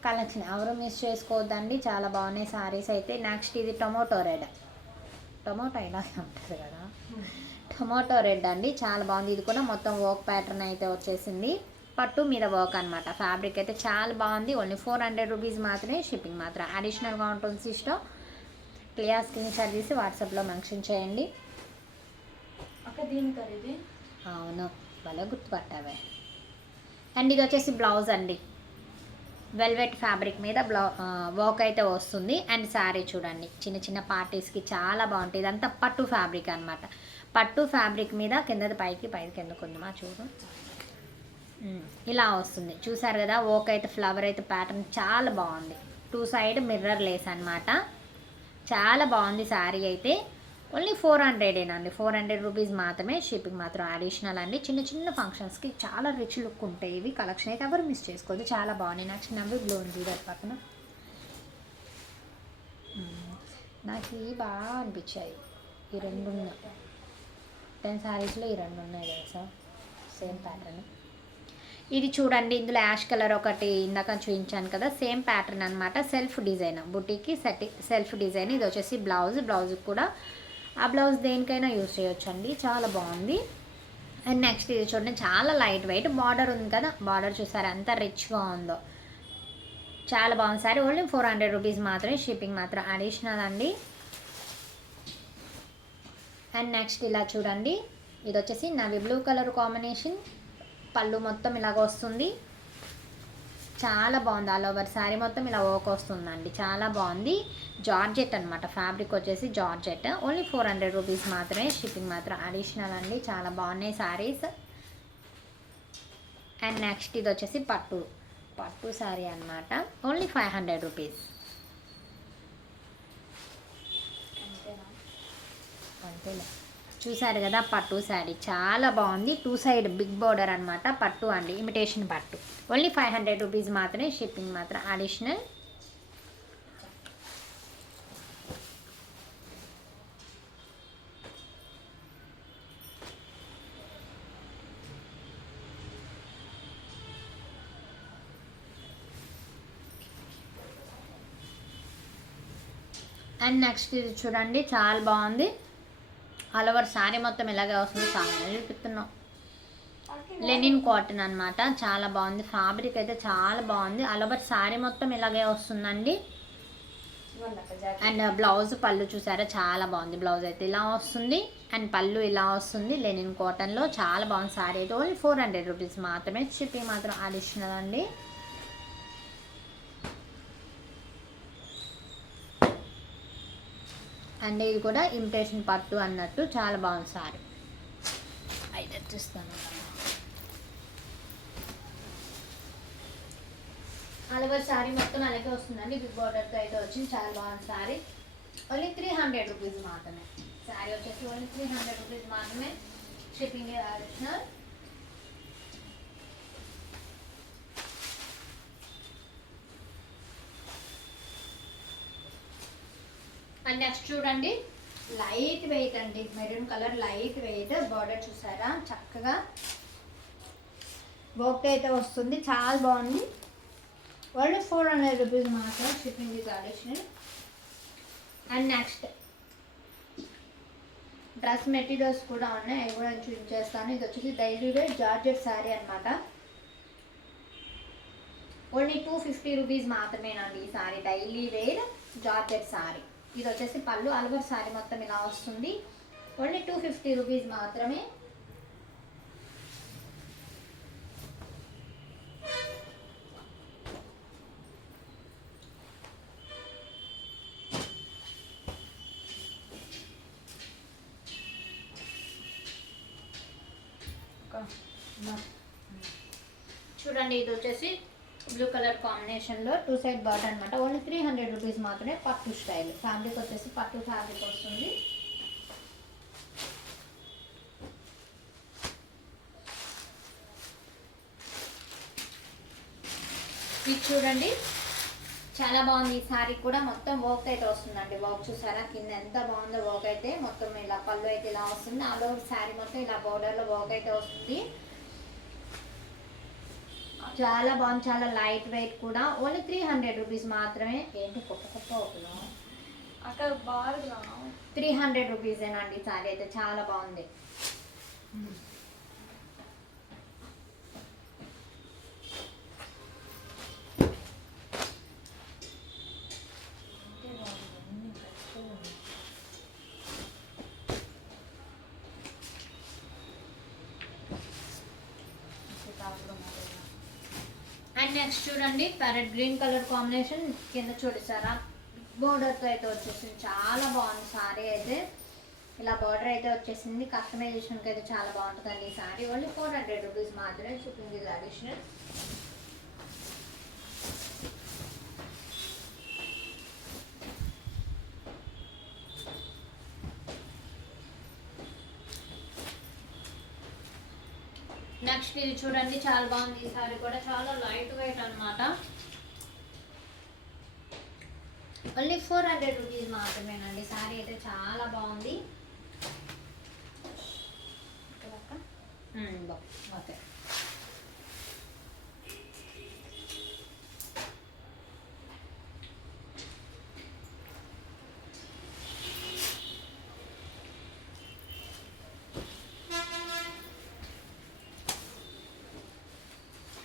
కలెక్షన్ ఎవరు మిస్ చేసుకోవద్దండి, చాలా బాగున్నాయి శారీస్ అయితే. నెక్స్ట్ ఇది టొమాటో రెడ్. టొమాటో అయినా ఉంటుంది కదా, టొమాటో రెడ్ అండి. చాలా బాగుంది. ఇది కూడా మొత్తం వర్క్ ప్యాటర్న్ అయితే వచ్చేసింది. పట్టు మీద వర్క్ అనమాట. ఫ్యాబ్రిక్ అయితే చాలా బాగుంది. ఓన్లీ 400 రూపీస్ మాత్రమే. షిప్పింగ్ మాత్రం అడిషనల్గా ఉంటుంది సిస్టమ్. క్లియర్ స్క్రీన్ షాట్ తీసి వాట్సాప్లో మెన్షన్ చేయండి. అవును, భలే గుర్తుపట్టావే. అండ్ ఇది వచ్చేసి బ్లౌజ్ అండి. వెల్వెట్ ఫ్యాబ్రిక్ మీద వర్క్ అయితే వస్తుంది. అండ్ శారీ చూడండి, చిన్న పార్టీస్కి చాలా బాగుంటుంది. ఇదంతా పట్టు ఫ్యాబ్రిక్ అనమాట. పట్టు ఫ్యాబ్రిక్ మీద కిందది పైకి కిందకు ఉందమ్మా చూడు, ఇలా వస్తుంది. చూసారు కదా, వర్క్ అయితే ఫ్లవర్ అయితే ప్యాటర్న్ చాలా బాగుంది. 2 సైడ్ మిర్రర్ లేస్ అనమాట. చాలా బాగుంది శారీ అయితే. ఓన్లీ 400 అండి, 400 రూపీస్ మాత్రమే. షిప్పింగ్ మాత్రం అడిషనల్ అండి. చిన్న చిన్న ఫంక్షన్స్కి చాలా రిచ్ లుక్ ఉంటాయి ఇవి. కలెక్షన్ అయితే ఎవరు మిస్ చేసుకోవద్దు, చాలా బాగున్నాయి. నెక్స్ట్ నెంబర్ బ్లౌజ్ చూడాలి పక్కన. నాకు ఇవి బాగా అనిపించాయి. ఈ రెండు ఉన్నాయి 10 శారీస్లో ఈ రెండు ఉన్నాయి తెలుసా, సేమ్ ప్యాటర్న్. ఇది చూడండి, ఇందులో యాష్ కలర్ ఒకటి ఇందాక చూపించాను కదా, సేమ్ ప్యాటర్న్ అనమాట. సెల్ఫ్ డిజైన్, బుటీకి సెల్ఫ్ డిజైన్. ఇది వచ్చేసి బ్లౌజ్ కూడా ఆ బ్లౌజ్ దేనికైనా యూజ్ చేయొచ్చండి, చాలా బాగుంది. అండ్ నెక్స్ట్ ఇది చూడండి, చాలా లైట్ వెయిట్. బార్డర్ ఉంది కదా, బార్డర్ చూసారు ఎంత రిచ్గా ఉందో, చాలా బాగుంది సారీ. ఓన్లీ 400 రూపీస్ మాత్రమే. షిప్పింగ్ మాత్రం అడిషనల్ అండి. అండ్ నెక్స్ట్ ఇలా చూడండి, ఇది వచ్చేసి నవీ బ్లూ కలర్ కాంబినేషన్. పళ్ళు మొత్తం ఇలాగ వస్తుంది, చాలా బాగుంది. ఆల్ ఓవర్ శారీ మొత్తం ఇలా వర్క్ వస్తుందండి, చాలా బాగుంది. జార్జెట్ అనమాట, ఫ్యాబ్రిక్ వచ్చేసి జార్జెట్. ఓన్లీ 400 రూపీస్ మాత్రమే. షిప్పింగ్ మాత్రం అడిషనల్ అండి, చాలా బాగున్నాయి శారీస్. అండ్ నెక్స్ట్ ఇది వచ్చేసి పట్టు శారీ అనమాట. Only 500 rupees. అంతేలే. చూసారు కదా, పట్టు శారీ చాలా బాగుంది. 2 సైడ్ బిగ్ బోర్డర్ అనమాట, పట్టు అండి, ఇమిటేషన్ పట్టు. ఓన్లీ 500 రూపీస్ మాత్రమే. షిప్పింగ్ మాత్రం అడిషనల్. అండ్ నెక్స్ట్ ఇది చూడండి, చాలా బాగుంది. ఆల్ ఓవర్ శారీ మొత్తం ఇలాగే వస్తుంది. చాలా చూపిస్తున్నాం. లెనిన్ కాటన్ అనమాట, చాలా బాగుంది. ఫ్యాబ్రిక్ అయితే చాలా బాగుంది. ఆల్ ఓవర్ శారీ మొత్తం ఇలాగే వస్తుందండి. అండ్ బ్లౌజ్ పళ్ళు చూసారా, చాలా బాగుంది. బ్లౌజ్ అయితే ఇలా వస్తుంది అండ్ పళ్ళు ఇలా వస్తుంది. లెనిన్ కాటన్లో చాలా బాగుంది శారీ అయితే. ఓన్లీ 400 రూపీస్ మాత్రమే. షిప్పింగ్ మాత్రం అడిషనల్ అండి. అండ్ ఇది కూడా ఇమిటేషన్ పట్టు అన్నట్టు, చాలా బాగుంది సారీ. అయితే చూస్తాను. ఆల్ ఓవర్ శారీ మొత్తం అలాగే వస్తుందండి, బిగ్ బార్డర్తో అయితే వచ్చింది. చాలా బాగుంది శారీ. ఓన్లీ 300 రూపీస్ మాత్రమే. శారీ వచ్చేసి ఓన్లీ 300 రూపీస్ మాత్రమే. Shipping additional. అండ్ నెక్స్ట్ చూడండి, లైట్ వెయిట్ అండి, maroon colour light weight. Border చూసారా, చక్కగా వర్క్ అయితే వస్తుంది, చాలా బాగుంది. ఓన్లీ 400 రూపీస్ మాత్రం. Shipping is additional. And next dress materials కూడా ఉన్నాయి, అవి కూడా చూపించేస్తాను. ఇది వచ్చేసి డైలీ వేర్ జార్జెట్ శారీ అనమాట. ఓన్లీ 250 రూపీస్ మాత్రమేనండి ఈ sari. Daily wear georgette sari. ఇది వచ్చేసి పళ్ళు. ఆల్ ఓవర్ శారీ మొత్తం ఇలా వస్తుంది. ఓన్లీ 250 రూపీస్ మాత్రమే. చూడండి, ఇది వచ్చేసి బ్లూ కలర్ కాంబినేషన్లో 2 సైడ్ బార్డర్ అనమాట. ఓన్లీ 300 రూపీస్ మాత్రమే. పట్టు స్టైల్ ఫ్యాబ్రిక్ వచ్చేసి పట్టు ఫ్యాబ్రిక్ వస్తుంది. ఇది చూడండి, చాలా బాగుంది. ఈ శారీ కూడా మొత్తం వర్క్ అయితే వస్తుందండి. వర్క్ చూసారా, కింద ఎంత బాగుందో వర్క్ అయితే. మొత్తం ఇలా పళ్ళు అయితే ఇలా వస్తుంది. ఆల్ ఓవర్ శారీ మొత్తం ఇలా బోర్డర్లో వర్క్ అయితే వస్తుంది. చాలా బాగుంది, చాలా లైట్ వెయిట్ కూడా. ఓన్లీ 300 రూపీస్ మాత్రమే. ఏంటి కొత్త అవుతుందా అక్కడ బాగా 300 రూపీసేనండి. శారీ అయితే చాలా బాగుంది. అండ్ నెక్స్ట్ చూడండి, ప్యారెట్ గ్రీన్ కలర్ కాంబినేషన్. కింద చూడసారా, బోర్డర్తో అయితే వచ్చేసింది. చాలా బాగుంది శారీ అయితే. ఇలా బార్డర్ అయితే వచ్చేసింది. కస్టమైజేషన్కి అయితే చాలా బాగుంటుందండి ఈ శారీ. ఓన్లీ 400 రూపీస్ మాత్రమే. Shipping is additional. నెక్స్ట్ ఇది చూడండి, చాలా బాగుంది. ఈ సారీ కూడా చాలా లైట్ వెయిట్ అనమాట. ఓన్లీ 400 రూపీస్ మాత్రమేనండి. సారీ అయితే చాలా బాగుంది. Okay.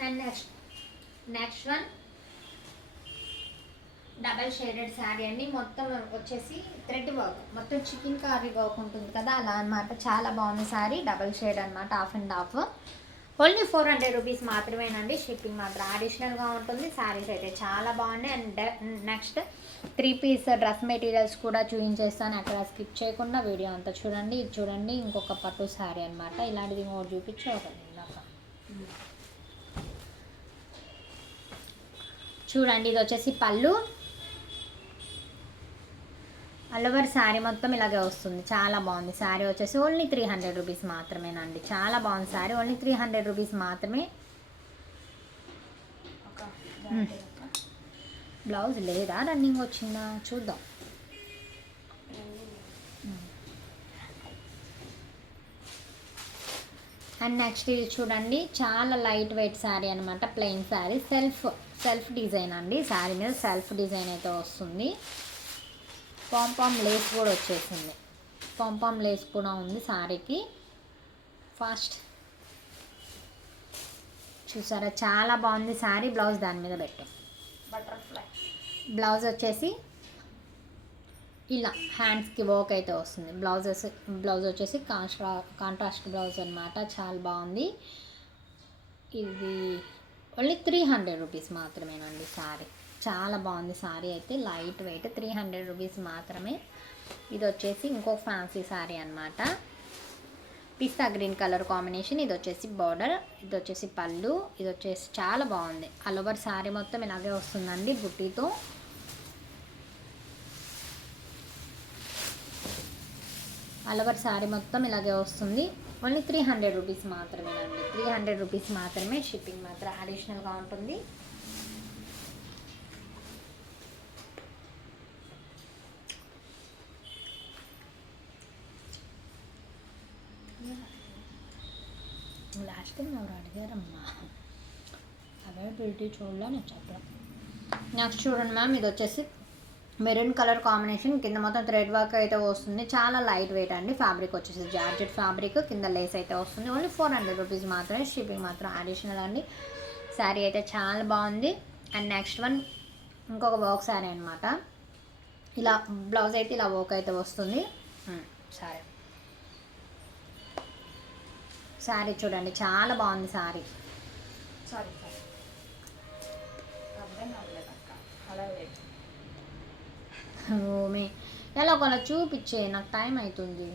And next one double shaded sari అండి. మొత్తం వచ్చేసి థ్రెడ్ వర్క్, మొత్తం చికెన్ కర్రీ వర్క్ ఉంటుంది కదా, అలా అనమాట. చాలా బాగుంది శారీ. డబల్ షేడ్ అనమాట, half and half. Only 400 rupees మాత్రమేనండి. షిప్పింగ్ మాత్రం అడిషనల్గా ఉంటుంది. శారీస్ అయితే చాలా బాగున్నాయి. And next 3 piece dress materials కూడా చూపించేస్తాను. అక్కడ స్కిప్ చేయకుండా వీడియో అంతా చూడండి. ఇది చూడండి, ఇంకొక పట్టు శారీ అనమాట. ఇలాంటిది ఇంకోటి చూపించి ఒకటి ఇందాక చూడండి. ఇది వచ్చేసి పళ్ళు. అల్లవర్ శారీ మొత్తం ఇలాగే వస్తుంది. చాలా బాగుంది శారీ. వచ్చేసి ఓన్లీ 300 రూపీస్ మాత్రమేనండి. చాలా బాగుంది శారీ. ఓన్లీ 300 రూపీస్ మాత్రమే. బ్లౌజ్ లేదా, రన్నింగ్ వచ్చిందా చూద్దాం. అండ్ నెక్స్ట్ ఇది చూడండి, చాలా లైట్ వెయిట్ శారీ అనమాట. ప్లెయిన్ శారీ, సెల్ఫ్ డిజైన్ అండి. శారీ మీద సెల్ఫ్ డిజైన్ అయితే వస్తుంది. పాంపామ్ లేస్ కూడా వచ్చేసింది. పాంపామ్ లేస్ కూడా ఉంది శారీకి. ఫాస్ట్ చూసారా, చాలా బాగుంది శారీ. బ్లౌజ్ దాని మీద పెట్టాం. బటర్ఫ్లై బ్లౌజ్ వచ్చేసి ఇలా హ్యాండ్స్కి వర్క్ అయితే వస్తుంది. బ్లౌజ్ వచ్చేసి కాంట్రాస్ట్ బ్లౌజ్ అనమాట. చాలా బాగుంది. ఇది ఓన్లీ 300 రూపీస్ మాత్రమేనండి శారీ. చాలా బాగుంది శారీ అయితే, లైట్ వెయిట్. 300 రూపీస్ మాత్రమే. ఇది వచ్చేసి ఇంకో ఫ్యాన్సీ శారీ అనమాట. పిస్తా గ్రీన్ కలర్ కాంబినేషన్. ఇది వచ్చేసి బార్డర్, ఇది వచ్చేసి పళ్ళు. ఇది వచ్చేసి చాలా బాగుంది. ఆల్ ఓవర్ శారీ మొత్తం ఇలాగే వస్తుందండి బుట్టీతో. ఆల్ ఓవర్ శారీ మొత్తం ఇలాగే వస్తుంది. ఓన్లీ 300 రూపీస్ మాత్రమేనండి. 300 రూపీస్ మాత్రమే. షిప్పింగ్ మాత్రం అడిషనల్గా ఉంటుంది. లాస్ట్ టైం ఎవరు అడిగారమ్మా, అవైలబిలిటీ చూడలే నేను చెప్పడం. నెక్స్ట్ చూడండి మ్యామ్, ఇది వచ్చేసి మెరూన్ కలర్ కాంబినేషన్. కింద మొత్తం థ్రెడ్ వర్క్ అయితే వస్తుంది. చాలా లైట్ వెయిట్ అండి. ఫ్యాబ్రిక్ వచ్చేసి జార్జెట్ ఫ్యాబ్రిక్. కింద లేస్ అయితే వస్తుంది. ఓన్లీ 400 రూపీస్ మాత్రమే. షిప్పింగ్ మాత్రం అడిషనల్ అండి. శారీ అయితే చాలా బాగుంది. అండ్ నెక్స్ట్ వన్ ఇంకొక వర్క్ శారీ అనమాట. ఇలా బ్లౌజ్ అయితే ఇలా వర్క్ అయితే వస్తుంది. శారీ చూడండి, చాలా బాగుంది శారీ. సారీ అర్థం కావట్లేదు అక్క, అలా లేదు. ఓమే ఎలా కొన చూపించే, నాకు టైం అవుతుంది.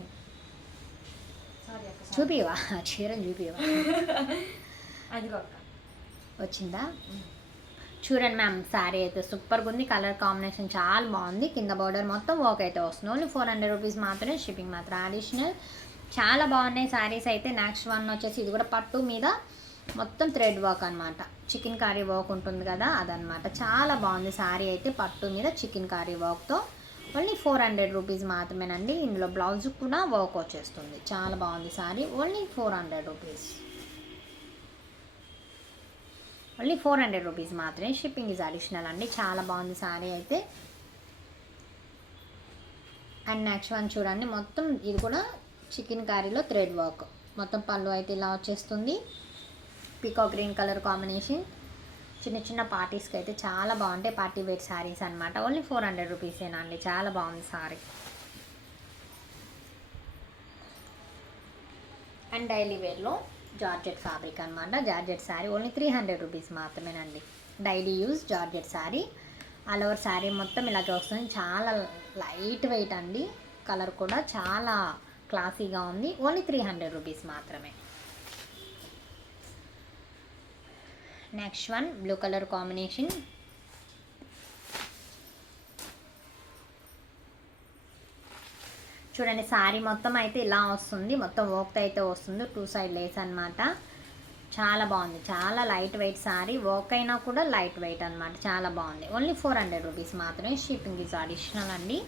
సారీ అక్క, చూపివా చీరని చూపివా. అదిగో అక్క వచ్చిందా? చూడండి మ్యామ్, శారీ అయితే సూపర్గా ఉంది. కలర్ కాంబినేషన్ చాలా బాగుంది. కింద బార్డర్ మొత్తం వర్క్ అయితే వస్తుంది. ఓన్లీ 400 రూపీస్ మాత్రమే. షిప్పింగ్ మాత్రం అడిషనల్. చాలా బాగున్నాయి శారీస్ అయితే. నెక్స్ట్ వన్ వచ్చేసి ఇది కూడా పట్టు మీద మొత్తం థ్రెడ్ వర్క్ అనమాట. చికెన్ కర్రీ వర్క్ ఉంటుంది కదా, అదనమాట. చాలా బాగుంది శారీ అయితే. పట్టు మీద చికెన్ కర్రీ వర్క్తో ఓన్లీ 400 రూపీస్ మాత్రమేనండి. ఇందులో బ్లౌజ్ కూడా వర్క్ వచ్చేస్తుంది. చాలా బాగుంది sari. Only 400 rupees. Only 400 rupees మాత్రమే. షిప్పింగ్ ఈజ్ అడిషనల్ అండి. చాలా బాగుంది శారీ అయితే. అండ్ నెక్స్ట్ వన్ చూడండి, మొత్తం ఇది కూడా చికెన్ కర్రీలో థ్రెడ్ వర్క్. మొత్తం పళ్ళు అయితే ఇలా వచ్చేస్తుంది. పీకా గ్రీన్ కలర్ కాంబినేషన్. చిన్న చిన్న పార్టీస్కి అయితే చాలా బాగుంటాయి. పార్టీ వేర్ శారీస్ అనమాట. ఓన్లీ 400 రూపీసేనా అండి. చాలా బాగుంది శారీ. అండ్ డైలీ వేర్లో జార్జెట్ ఫ్యాబ్రిక్ అనమాట. జార్జెట్ శారీ ఓన్లీ 300 రూపీస్ మాత్రమేనండి. Daily use georgette sari. All over sari మొత్తం ఇలాగే వస్తుంది. చాలా లైట్ వెయిట్ అండి. కలర్ కూడా చాలా క్లాసీగా ఉంది. ఓన్లీ 300 రూపీస్ మాత్రమే. Next one blue colour combination. చూడండి శారీ మొత్తం అయితే ఇలా వస్తుంది. మొత్తం వర్క్ అయితే వస్తుంది. 2 సైడ్ లేస్ అనమాట. చాలా బాగుంది, చాలా లైట్ వెయిట్ శారీ, వర్క్ అయినా కూడా లైట్ వెయిట్ అనమాట, చాలా బాగుంది. ఓన్లీ 400 రూపీస్ మాత్రమే, షిప్పింగ్ ఈజ్ అడిషనల్ అండి.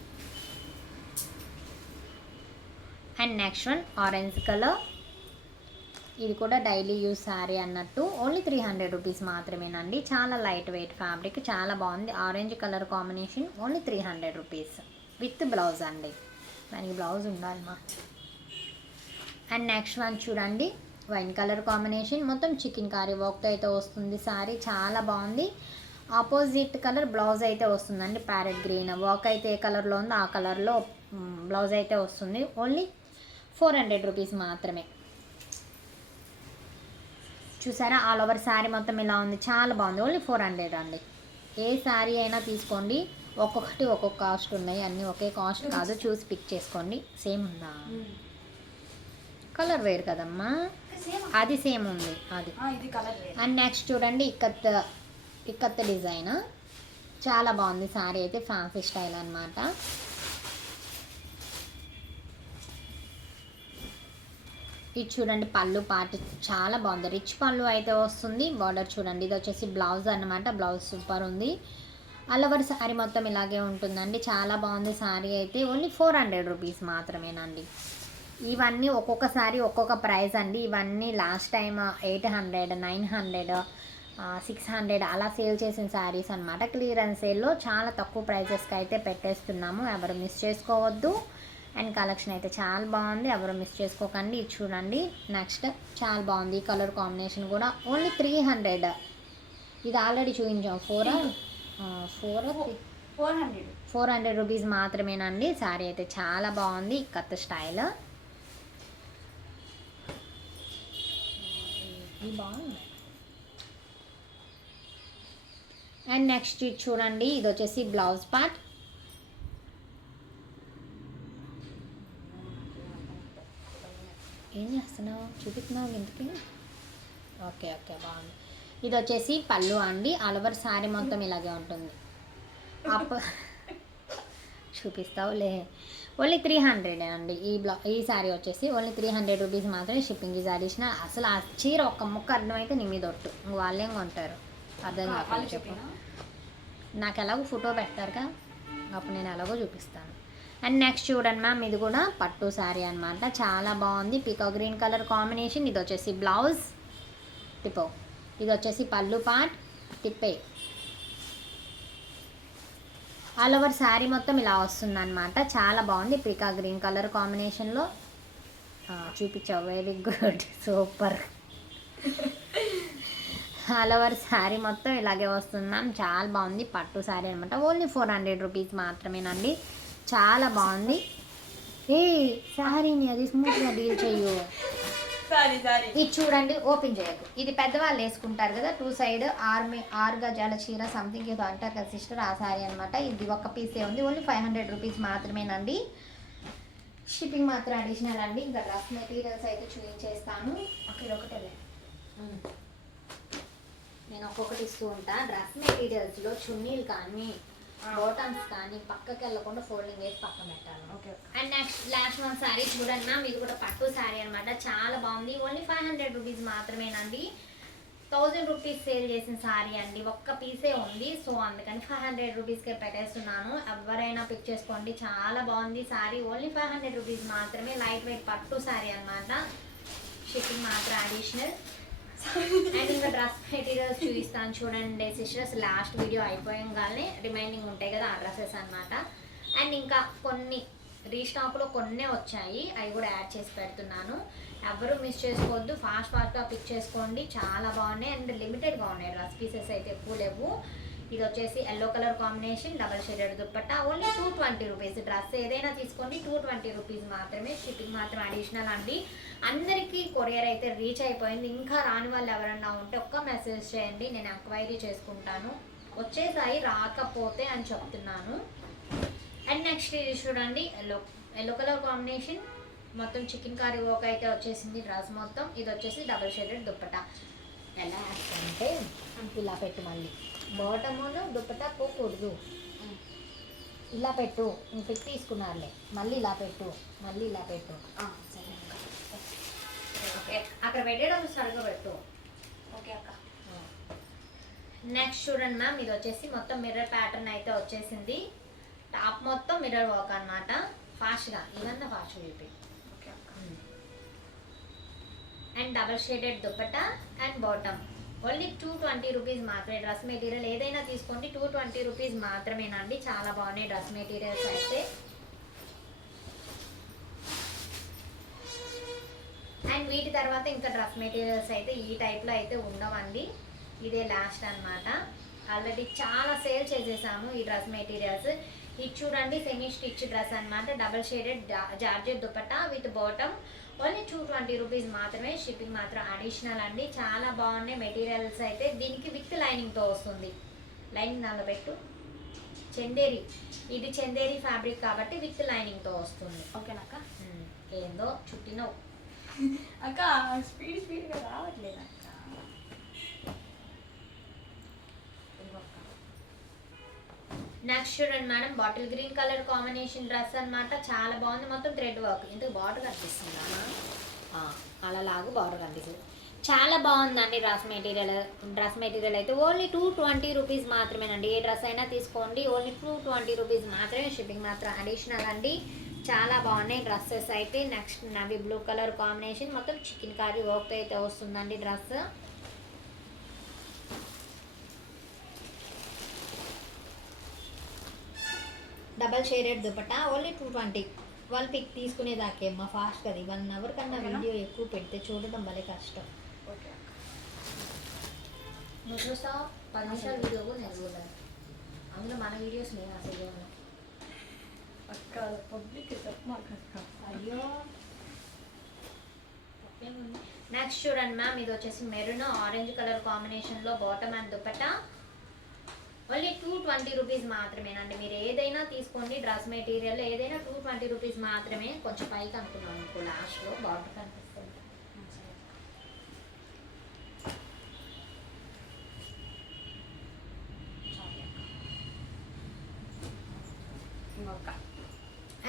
And next one orange colour, ఇది కూడా డైలీ యూజ్ శారీ అన్నట్టు, ఓన్లీ 300 రూపీస్ మాత్రమేనండి. చాలా లైట్ వెయిట్ ఫ్యాబ్రిక్, చాలా బాగుంది. Orange colour combination, only 300 rupees with blouse అండి, దానికి బ్లౌజ్ ఉండాలమ్మా. అండ్ నెక్స్ట్ వన్ చూడండి, వైన్ కలర్ కాంబినేషన్, మొత్తం చికెన్ కారీ వర్క్తో అయితే వస్తుంది శారీ, చాలా బాగుంది. ఆపోజిట్ కలర్ బ్లౌజ్ అయితే వస్తుందండి, ప్యారెట్ గ్రీన్ వర్క్ అయితే ఏ కలర్లో ఉందో ఆ కలర్లో బ్లౌజ్ అయితే వస్తుంది. ఓన్లీ 400 రూపీస్ మాత్రమే. చూసారా, ఆల్ ఓవర్ శారీ మొత్తం ఇలా ఉంది, చాలా బాగుంది. ఓన్లీ 400 అండి. ఏ శారీ అయినా తీసుకోండి, ఒక్కొక్కటి ఒక్కొక్క కాస్ట్ ఉన్నాయి, అన్నీ ఒకే కాస్ట్ కాదు, చూసి పిక్ చేసుకోండి. సేమ్ ఉందా? కలర్ వేరు కదమ్మా, అది సేమ్ ఉంది అది. ఇది కలర్ వేరు. అండ్ నెక్స్ట్ చూడండి, ఇక్కత్ డిజైన్, చాలా బాగుంది శారీ అయితే, ఫ్యాన్సీ స్టైల్ అనమాట. ఇది చూడండి పళ్ళు పార్ట్, చాలా బాగుంది, రిచ్ పళ్ళు అయితే వస్తుంది. బార్డర్ చూడండి, ఇది వచ్చేసి బ్లౌజ్ అనమాట, బ్లౌజ్ సూపర్ ఉంది. ఆల్ ఓవర్ శారీ మొత్తం ఇలాగే ఉంటుందండి, చాలా బాగుంది శారీ అయితే. ఓన్లీ 400 రూపీస్ మాత్రమేనండి. ఇవన్నీ ఒక్కొక్క శారీ ఒక్కొక్క ప్రైస్ అండి. ఇవన్నీ లాస్ట్ టైం 800, 900, 600 అలా సేల్ చేసిన శారీస్ అనమాట. క్లియరెన్స్ సేల్లో చాలా తక్కువ ప్రైజెస్కి అయితే పెట్టేస్తున్నాము, ఎవరు మిస్ చేసుకోవద్దు. అండ్ కలెక్షన్ అయితే చాలా బాగుంది, ఎవరు మిస్ చేసుకోకండి. ఇది చూడండి నెక్స్ట్, చాలా బాగుంది ఈ కలర్ కాంబినేషన్ కూడా, ఓన్లీ 300. ఇది ఆల్రెడీ చూపించాం, 400 రూపీస్ మాత్రమేనండి. శారీ అయితే చాలా బాగుంది, కత్ స్టైల్, బాగుంది. అండ్ నెక్స్ట్ ఇది చూడండి, ఇది వచ్చేసి బ్లౌజ్ పార్ట్, ఏం చేస్తున్నావు, చూపిస్తున్నావు ఇంటికి. ఓకే ఓకే, బాగుంది. ఇది వచ్చేసి పళ్ళు అండి, ఆల్ ఓవర్ శారీ మొత్తం ఇలాగే ఉంటుంది. చూపిస్తావులే. ఓన్లీ 300 అండి. ఈ శారీ వచ్చేసి ఓన్లీ 300 రూపీస్ మాత్రమే, షిప్పింగ్ ఈజ్ అడిషనల్. అసలు ఆ చీర ఒక్క ముక్క అర్థమైతే నీ మీద ఒట్టు, వాళ్ళేం కొంటారు అర్థం కావాలి చెప్పు. నాకు ఎలాగో ఫోటో పెడతారుగా, అప్పుడు నేను ఎలాగో చూపిస్తాను. అండ్ నెక్స్ట్ చూడండి మ్యామ్, ఇది కూడా పట్టు శారీ అనమాట, చాలా బాగుంది. పీకా గ్రీన్ కలర్ కాంబినేషన్, ఇది వచ్చేసి బ్లౌజ్ టిపో, ఇది వచ్చేసి పళ్ళు పార్ట్ తిప్పే. ఆల్ ఓవర్ శారీ మొత్తం ఇలా వస్తుందన్నమాట, చాలా బాగుంది. పీకా గ్రీన్ కలర్ కాంబినేషన్లో చూపించావు, very good, super. All over sari మొత్తం ఇలాగే వస్తుంది మ్యామ్, చాలా బాగుంది. పట్టు శారీ అనమాట, ఓన్లీ 400 రూపీస్ మాత్రమేనండి, చాలా బాగుంది. ఏ శారీని అది స్మూత్గా డీల్ చెయ్యు. ఇది చూడండి, ఓపెన్ చేయకు, ఇది పెద్దవాళ్ళు వేసుకుంటారు కదా, 2 సైడ్ 6 గజాల చీర సంథింగ్ ఏదో అంటారు కదా సిస్టర్, ఆ శారీ అనమాట. ఇది ఒక్క పీసే ఉంది, ఓన్లీ 500 రూపీస్ మాత్రమేనండి, షిప్పింగ్ మాత్రం అడిషనల్ అండి. ఇంకా డ్రెస్ మెటీరియల్స్ అయితే చూపించేస్తాను. ఒకటే నేను ఒక్కొక్కటి ఇస్తూ ఉంటా. డ్రెస్ మెటీరియల్స్లో చున్నీలు కానీ బాటమ్స్ కానీ పక్కకి వెళ్ళకుండా ఫోల్డింగ్ వేసి పక్కన పెట్టాలి. And next last one sari చూడండి మ్యామ్, ఇది కూడా పట్టు శారీ అనమాట, చాలా బాగుంది. ఓన్లీ 500 రూపీస్ మాత్రమేనండి. 1000 రూపీస్ సేల్ చేసిన శారీ అండి, ఒక్క పీసే ఉంది, సో అందుకని 500 రూపీస్కే పెట్టేస్తున్నాను. ఎవరైనా పిక్ చేసుకోండి, చాలా బాగుంది శారీ. ఓన్లీ 500 రూపీస్ మాత్రమే, లైట్ వెయిట్ పట్టు శారీ అనమాట, షిప్పింగ్ మాత్రం అడిషనల్. అండ్ ఇంకా డ్రెస్ మెటీరియల్స్ చూపిస్తాను చూడండి సిస్టర్స్, లాస్ట్ వీడియో అయిపోయంగానే రిమైనింగ్ ఉంటాయి కదా ఆ డ్రెస్సెస్ అనమాట. అండ్ ఇంకా కొన్ని రీస్టాక్లో కొన్నే వచ్చాయి, అవి కూడా యాడ్ చేసి పెడుతున్నాను, ఎవరు మిస్ చేసుకోవద్దు, ఫాస్ట్గా పిక్ చేసుకోండి, చాలా బాగున్నాయి. అండ్ లిమిటెడ్గా ఉన్నాయి డ్రెస్ పీసెస్, అయితే ఎక్కువ లేవు. ఇది వచ్చేసి yellow colour combination, double shaded dupatta, only 220 rupees. Dress ఏదైనా తీసుకోండి, 220 రూపీస్ మాత్రమే, షిప్పింగ్ మాత్రం అడిషనల్ అండి. అందరికీ కొరియర్ అయితే రీచ్ అయిపోయింది, ఇంకా రాని వాళ్ళు ఎవరన్నా ఉంటే ఒక్క మెసేజ్ చేయండి, నేను ఎంక్వైరీ చేసుకుంటాను, వచ్చేసాయి రాకపోతే అని చెప్తున్నాను. అండ్ నెక్స్ట్ ఇది చూడండి, ఎల్లో కలర్ కాంబినేషన్, మొత్తం చికెన్ కర్రీ వర్క్ అయితే వచ్చేసింది డ్రెస్ మొత్తం. ఇది వచ్చేసి డబల్ షేడెడ్ దుప్పట్టా. ఎలా అంటే ఇలా పెట్టు, మళ్ళీ బాటమును దుప్పట్టా పోకూడదు, ఇలా పెట్టు, పెట్టి తీసుకున్నారులే, మళ్ళీ ఇలా పెట్టు, మళ్ళీ ఇలా పెట్టు, ఓకే అక్కడ పెట్టేటప్పుడు సరిగ్గా పెట్టు. ఓకే అక్క. నెక్స్ట్ చూడండి మ్యామ్, ఇది వచ్చేసి మొత్తం మిర్రర్ ప్యాటర్న్ అయితే వచ్చేసింది. టాప్ మొత్తం మిర్రర్ వర్క్ అనమాట. ఫాస్ట్గా ఇవన్నీ ఫాస్ట్ చూపి. ఓకే అక్క. And double shaded dupatta and bottom only 220 rupees మాత్రమే. డ్రెస్ మెటీరియల్ ఏదైనా తీసుకోండి 220 రూపీస్ మాత్రమేనండి. చాలా బాగున్నాయి డ్రెస్ మెటీరియల్స్ అయితే. అండ్ వీటి తర్వాత ఇంకా డ్రెస్ మెటీరియల్స్ అయితే ఈ టైప్లో అయితే ఉండవండి. ఇదే లాస్ట్ అన్నమాట. ఆల్రెడీ చాలా సేల్ చేసేసాము ఈ డ్రెస్ మెటీరియల్స్. ఇది చూడండి సెమీ స్టిచ్ డ్రెస్ అన్నమాట. Double shaded georgette dupatta with bottom only 220 rupees మాత్రమే. షిప్పింగ్ మాత్రం అడిషనల్ అండి. చాలా బాగున్నాయి మెటీరియల్స్ అయితే. దీనికి విత్ లైనింగ్తో వస్తుంది. లైనింగ్ దానిలో పెట్టు. చందేరి, ఇది చందేరి ఫ్యాబ్రిక్ కాబట్టి విత్ లైనింగ్తో వస్తుంది. ఓకేనక్క. ఏందో చుట్టినో అక్క స్పీడ్గా రావట్లేదు అక్క. నెక్స్ట్ చూడండి madam, bottle green colour combination dress అన్నమాట. చాలా బాగుంది. మొత్తం థ్రెడ్ వర్క్. ఇందుకు బార్డర్ కనిపిస్తుందా? అలా లాగు బార్డర్ కనిపిస్తుంది. చాలా బాగుందండి డ్రెస్ మెటీరియల్ అయితే ఓన్లీ 220 రూపీస్ మాత్రమేనండి. ఏ డ్రెస్ అయినా తీసుకోండి ఓన్లీ 220 రూపీస్ మాత్రమే. షిప్పింగ్ మాత్రం అడిషనల్ అండి. చాలా బాగున్నాయి డ్రెస్సెస్ అయితే. Next navy blue colour combination మొత్తం చికెన్ కర్రీ వర్క్ అయితే వస్తుందండి dress. Double shaded dupatta only 220. వాళ్ళు పిక్ తీసుకునేదాకేమ్మా ఫాస్ట్ కదా. 1 అవర్ కన్నా వీడియో ఎక్కువ పెడితే చూడడం భలే కష్టం. ఓకే అక్క. నువ్వు చూస్తావు 10 నిమిషాల వీడియో కూడా నేను చూడలేదు. అందులో మన వీడియోస్ నేను అసలు అక్క పబ్లిక్ చెప్పమాక. అయ్యో. నెక్స్ట్ చూడండి మ్యామ్, ఇది వచ్చేసి మెరూన్ ఆరెంజ్ కలర్ కాంబినేషన్లో bottom and dupatta only 220 rupees మాత్రమేనండి. మీరు ఏదైనా తీసుకోండి డ్రెస్ మెటీరియల్ ఏదైనా 220 రూపీస్ మాత్రమే. కొంచెం పైకి అనుకున్నాను అనుకో, లాస్ట్లో బార్డర్ కనిపిస్తుంది.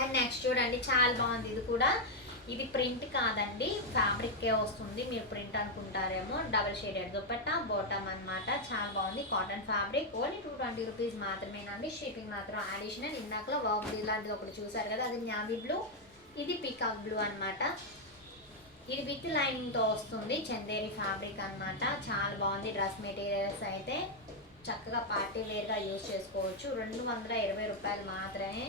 అండ్ నెక్స్ట్ చూడండి, చాలా బాగుంది. ఇది కూడా ఇది ప్రింట్ కాదండి, ఫ్యాబ్రిక్కే వస్తుంది. మీరు ప్రింట్ అనుకుంటారేమో. డబల్ షేడెడ్ దుపట్టా బాటమ్ అన్నమాట. చాలా బాగుంది. కాటన్ ఫ్యాబ్రిక్ ఓన్లీ 220 రూపీస్ మాత్రమేనండి. షిప్పింగ్ మాత్రం అడిషనల్. ఇందాకలో వర్క్ ఇలాంటిది ఒకటి చూసారు కదా, అది నావీ బ్లూ, ఇది పీకాక్ బ్లూ అన్నమాట. ఇది విత్ లైనింగ్తో వస్తుంది. చందేరి ఫ్యాబ్రిక్ అన్నమాట. చాలా బాగుంది డ్రెస్ మెటీరియల్స్ అయితే. చక్కగా పార్టీ వేర్గా యూజ్ చేసుకోవచ్చు. 220 రూపాయలు మాత్రమే.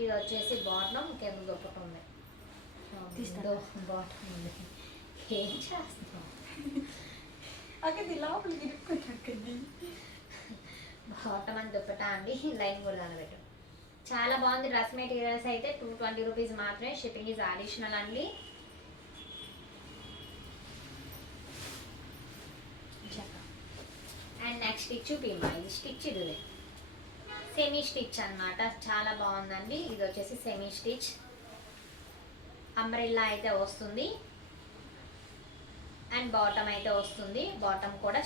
ఇది వచ్చేసి బాటమ్, కింద దుపట్టా ఉంది. బాటమ్ ఉంది. ఏం చేస్తున్నావు అక్కది లోపల తిరుక్కుంటుంది. బాటమ్ అని దుపట్టా అండి. లైన్ కూడా దానిపెట్టు. చాలా బాగుంది డ్రెస్ మెటీరియల్స్ అయితే. 220 రూపీస్ మాత్రమే. షిప్పింగ్ ఈజ్ అడిషనల్ అండి. అండ్ నెక్స్ట్ స్టిచ్ చూపిమ్మా. ఇది స్టిచ్, ఇది సెమీ స్టిచ్ అన్నమాట. చాలా బాగుందండి. ఇది వచ్చేసి సెమీ స్టిచ్ అంబ్రెల్లా అయితే వస్తుంది. అండ్ బాటమ్ అయితే వస్తుంది. బాటమ్ కూడా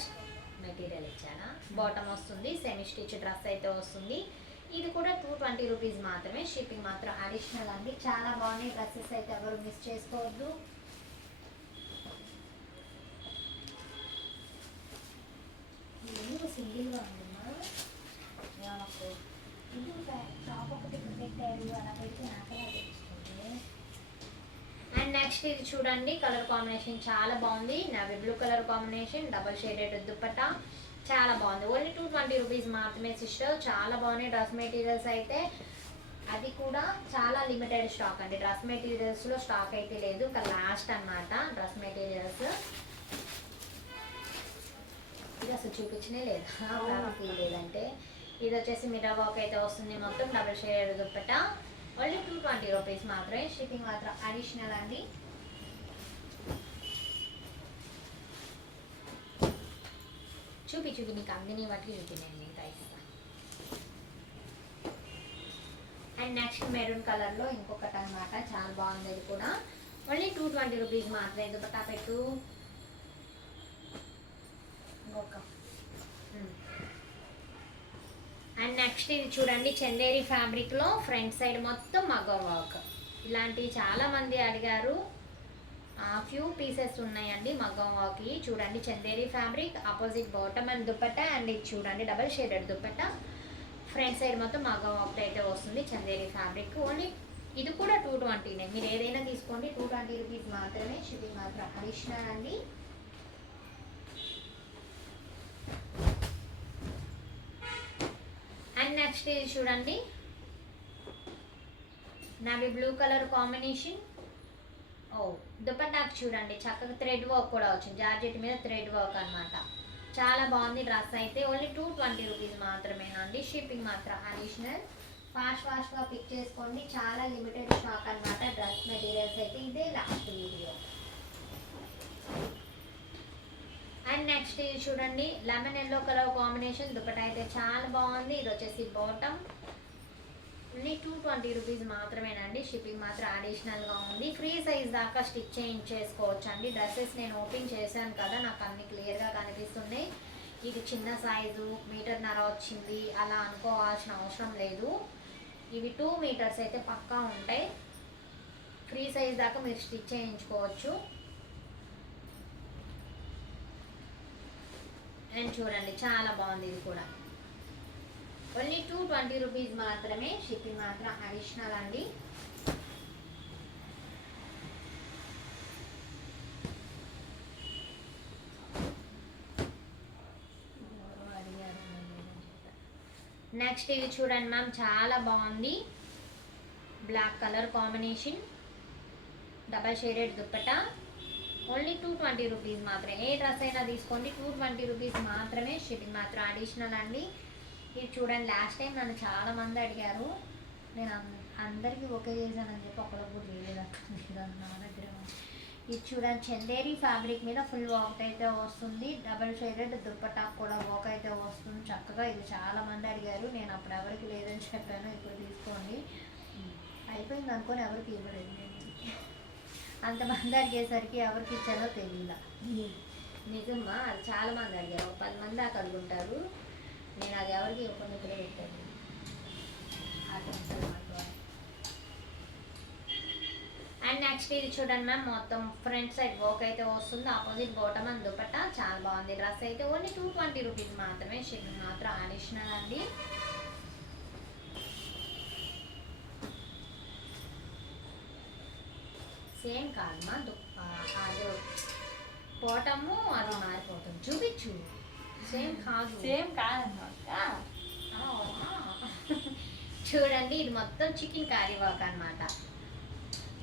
మెటీరియల్ ఇచ్చానా, బాటమ్ వస్తుంది. సెమీ స్టిచ్ డ్రెస్ అయితే వస్తుంది. ఇది కూడా 220 రూపీస్ మాత్రమే. షిప్పింగ్ మాత్రం అడిషనల్ అండి. చాలా బాగున్నాయి డ్రెస్సెస్ అయితే, ఎవరు మిస్ చేసుకోవద్దు. సింగిల్గా ఉందమ్మా. ఇది టాప్ ఒకటి పెట్టారు, అలా పెట్టి నాకే తెలుస్తుంది. అండ్ నెక్స్ట్ ఇది చూడండి, కలర్ కాంబినేషన్ చాలా బాగుంది. Navy blue colour combination, double shaded dupatta. చాలా బాగుంది. ఓన్లీ 220 రూపీస్ మాత్రమే సిస్టర్. చాలా బాగున్నాయి డ్రెస్ మెటీరియల్స్ అయితే. అది కూడా చాలా లిమిటెడ్ స్టాక్ అండి. డ్రెస్ మెటీరియల్స్లో స్టాక్ అయితే లేదు, ఇంకా లాస్ట్ అన్నమాట డ్రెస్ మెటీరియల్స్. ఇది అసలు చూపించనే లేదా లేదంటే. ఇది వచ్చేసి మిర్రర్ వర్క్ అయితే వస్తుంది. మొత్తం double shaded dupatta only 220 rupees మాత్రమే. షిప్పింగ్ మాత్రం అడిషనల్ అండి. చూపి నీకు అందిని వాటికి చూపినాను నేను ఇస్తాను. అండ్ నెక్స్ట్ మెరూన్ కలర్లో ఇంకొకటి అన్నమాట. చాలా బాగుంది. ఇది కూడా ఓన్లీ 220 రూపీస్ మాత్రమే. దుపట్టా పెట్టు. ఇంకొక అండ్ నెక్స్ట్ ఇది చూడండి, చందేరి ఫ్యాబ్రిక్లో ఫ్రంట్ సైడ్ మొత్తం మగ్గం వర్క్. ఇలాంటివి చాలామంది అడిగారు. ఫ్యూ పీసెస్ ఉన్నాయండి మగ్గం వర్క్కి. చూడండి Chanderi fabric, opposite bottom and dupatta, and ఇది చూడండి double shaded dupatta. Front side మొత్తం మగ్గం వర్క్ అయితే వస్తుంది చందేరి ఫ్యాబ్రిక్. ఓన్లీ ఇది కూడా 220నే. మీరు ఏదైనా తీసుకోండి, 220 రూపీస్ మాత్రమే. షిప్పింగ్ మాత్రం అడిషనల్ అండి. అండ్ నెక్స్ట్ ఇది చూడండి నావీ బ్లూ కలర్ కాంబినేషన్. దుపట్టాకు చూడండి చక్కగా థ్రెడ్ వర్క్ కూడా వచ్చింది, జార్జెట్ మీద థ్రెడ్ వర్క్ అనమాట. చాలా బాగుంది డ్రెస్ అయితే. ఓన్లీ 220 రూపీస్ మాత్రమేనండి. షిప్పింగ్ మాత్రం అడిషనల్. ఫాస్ట్గా పిక్ చేసుకోండి, చాలా లిమిటెడ్ స్టాక్ అనమాట డ్రెస్ మెటీరియల్స్ అయితే. ఇదే లాస్ట్ వీడియో. అండ్ నెక్స్ట్ ఇది చూడండి lemon yellow colour combination. Dupatta అయితే చాలా బాగుంది. ఇది వచ్చేసి బాటమ్. ఓన్లీ 220 రూపీస్ మాత్రమేనండి. షిప్పింగ్ మాత్రం అడిషనల్గా ఉంది. ఫ్రీ సైజ్ దాకా స్టిచ్ చేయించేసుకోవచ్చు అండి. డ్రెస్సెస్ నేను ఓపెన్ చేశాను కదా, నాకు అన్ని క్లియర్గా కనిపిస్తున్నాయి. ఇది చిన్న సైజు 1.5 మీటర్ వచ్చింది అలా అనుకోవాల్సిన అవసరం లేదు. ఇవి 2 మీటర్స్ అయితే పక్కా ఉంటాయి. ఫ్రీ సైజ్ దాకా మీరు స్టిచ్ చేయించుకోవచ్చు. అండ్ చూడండి చాలా బాగుంది ఇది కూడా. ఓన్లీ 220 రూపీస్ మాత్రమే. షిప్పింగ్ మాత్రం అడిషనల్ అండి. నెక్స్ట్ ఇది చూడండి మ్యామ్ చాలా బాగుంది. Black colour combination, double shaded dupatta. Only 220 rupees మాత్రమే. ఏ డ్రెస్ అయినా తీసుకోండి, 220 రూపీస్ మాత్రమే. షిప్పింగ్ మాత్రం అడిషనల్ అండి. ఇది చూడండి లాస్ట్ టైం నన్ను చాలా మంది అడిగారు, నేను అందరికీ ఓకే చేశానని చెప్పి ఒకళ్ళకు కూడా చేయలేదు నా దగ్గర. ఇది చూడండి చందేరి ఫ్యాబ్రిక్ మీద ఫుల్ వర్క్ అయితే వస్తుంది. డబల్ షేడెడ్ దుప్పటా కూడా వర్క్ అయితే వస్తుంది చక్కగా. ఇది చాలా మంది అడిగారు, నేను అప్పుడు ఎవరికి లేదని చెప్పాను, ఇప్పుడు తీసుకోండి. అయిపోయింది అనుకొని ఎవరికి ఇవ్వలేదు. నేను అంతమంది అడిగేసరికి ఎవరికి ఇచ్చారో తెలియదు. నిజమ్మా, అది చాలా మంది అడిగారు, ఒక 10 మంది దాకా అడుగుంటారు. నేను అది ఎవరికి ఇవ్వకుండా ఇక్కడే పెట్టాను. అండ్ నెక్స్ట్ ఇది చూడండి మ్యామ్ మొత్తం ఫ్రంట్ సైడ్ వర్క్ అయితే వస్తుంది. Opposite bottom and dupatta. చాలా బాగుంది డ్రెస్ అయితే. ఓన్లీ 220 రూపీస్ మాత్రమే. షిప్పింగ్ మాత్రం అడిషనల్ అండి. సేమ్ కాదమ్మా, అది బాటము అది మారిపోతుంది. చూపించు. సేమ్ కాదు, సేమ్ కాదన్నమాట. చూడండి ఇది మొత్తం చికెన్ కర్రీ వర్క్ అనమాట.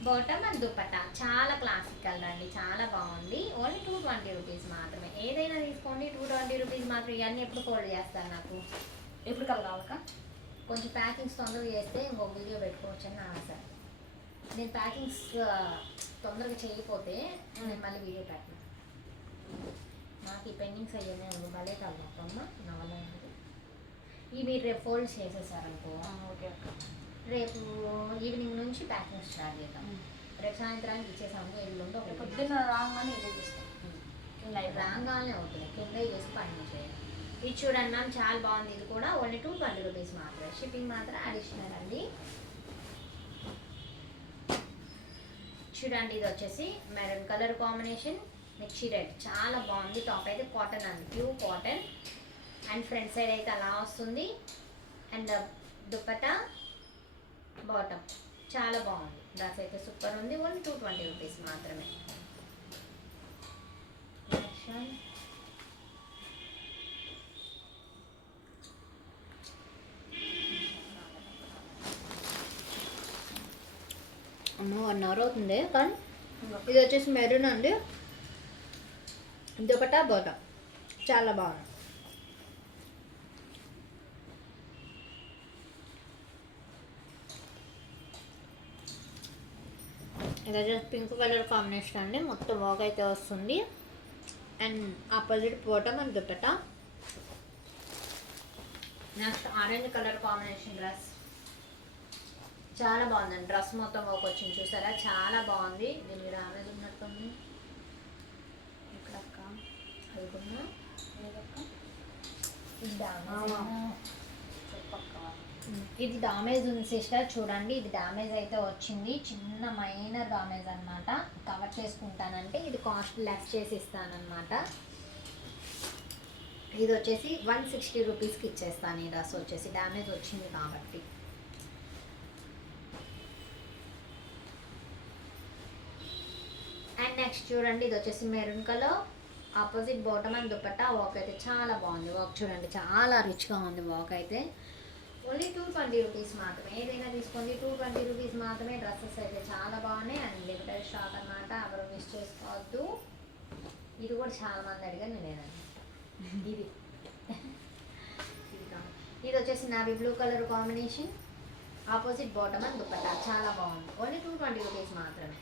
బాటమ్ అండ్ దుపట్టా చాలా క్లాసికల్ అండి, చాలా బాగుంది. ఓన్లీ 220 రూపీస్ మాత్రమే. ఏదైనా తీసుకోండి 220 రూపీస్ మాత్రం. ఇవన్నీ ఎప్పుడు ఫోల్డ్ చేస్తారు నాకు, ఎప్పుడు కావాలక్క? కొంచెం ప్యాకింగ్స్ తొందరగా చేస్తే ఇంకొక వీడియో పెట్టుకోవచ్చు అని నా ఆశ. నేను ప్యాకింగ్స్ తొందరగా చేయకపోతే నేను మళ్ళీ వీడియో పెట్టను. నాకు ఈ పెండింగ్స్ అయ్యాయి భలే కలవమ్మా నా వల్ల. ఇవి మీరు రేపు ఫోల్డ్ చేసేసారనుకో, ఓకే అక్క, రేపు ఈవినింగ్ నుంచి ప్యాకింగ్ స్టార్ట్ చేద్దాం. రేపు సాయంత్రానికి ఇచ్చేసాము. ఎల్లుండి ఒక పొద్దున్న రాగానే ఇదే చేస్తాం. రాగానే అవుతుంది, కింద చేసి పని చేయాలి. ఇది చూడండి మ్యామ్ చాలా బాగుంది. ఇది కూడా ఓన్లీ 220 రూపీస్ మాత్రమే. షిప్పింగ్ మాత్రం అడిషనల్ అండి. చూడండి ఇది వచ్చేసి మెరూన్ కలర్ కాంబినేషన్, మిర్చి రెడ్. చాలా బాగుంది. టాప్ అయితే కాటన్ అండి, pure cotton. And front side అయితే అలా వస్తుంది. అండ్ దుపట్టా బాటమ్ చాలా బాగుంది. డ్రెస్ అయితే సూపర్ ఉంది. ఓన్లీ 220 రూపీస్ మాత్రమే. అమ్మ 1 అవర్ అవుతుంది కానీ ఇది వచ్చేసి మెరూన్ అండి. దుపట్టా బాటమ్ చాలా బాగుంది. ఇది వచ్చేసి పింక్ కలర్ కాంబినేషన్ అండి. మొత్తం వర్క్ అయితే వస్తుంది. And opposite bottom and dupatta. Next orange colour combination dress చాలా బాగుందండి. డ్రెస్ మొత్తం వర్క్ వచ్చింది చూసారా, చాలా బాగుంది. దీని మీద డ్యామేజ్ ఉన్నట్టుంది. ఇక్కడ అక్క అనుకున్నా చెప్పక్క. ఇది డామేజ్ ఉంది సిస్టర్, చూడండి ఇది డ్యామేజ్ అయితే వచ్చింది, చిన్న మైనర్ డామేజ్ అనమాట. కవర్ చేసుకుంటానంటే ఇది కాస్ట్ లెస్ చేసి ఇస్తానమాట. ఇది వచ్చేసి 160 రూపీస్కి ఇచ్చేస్తాను. ఈ డ్రెస్ వచ్చేసి డ్యామేజ్ వచ్చింది కాబట్టి. అండ్ నెక్స్ట్ చూడండి, ఇది వచ్చేసి maroon colour, opposite bottom and dupatta. Work అయితే చాలా బాగుంది. వర్క్ చూడండి చాలా రిచ్గా ఉంది. వర్క్ అయితే ఓన్లీ 220 రూపీస్ మాత్రమే. ఏదైనా తీసుకోండి, 220 రూపీస్ మాత్రమే. డ్రెస్సెస్ అయితే చాలా బాగున్నాయి అండ్ లిమిటెడ్ స్టాక్ అనమాట. ఎవరు మిస్ చేసుకోవద్దు. ఇది కూడా చాలా మంది అడిగాను నేనండి. ఇది ఇది వచ్చేసి navy blue colour combination, opposite bottom and dupatta చాలా బాగుంది. ఓన్లీ 220 రూపీస్ మాత్రమే.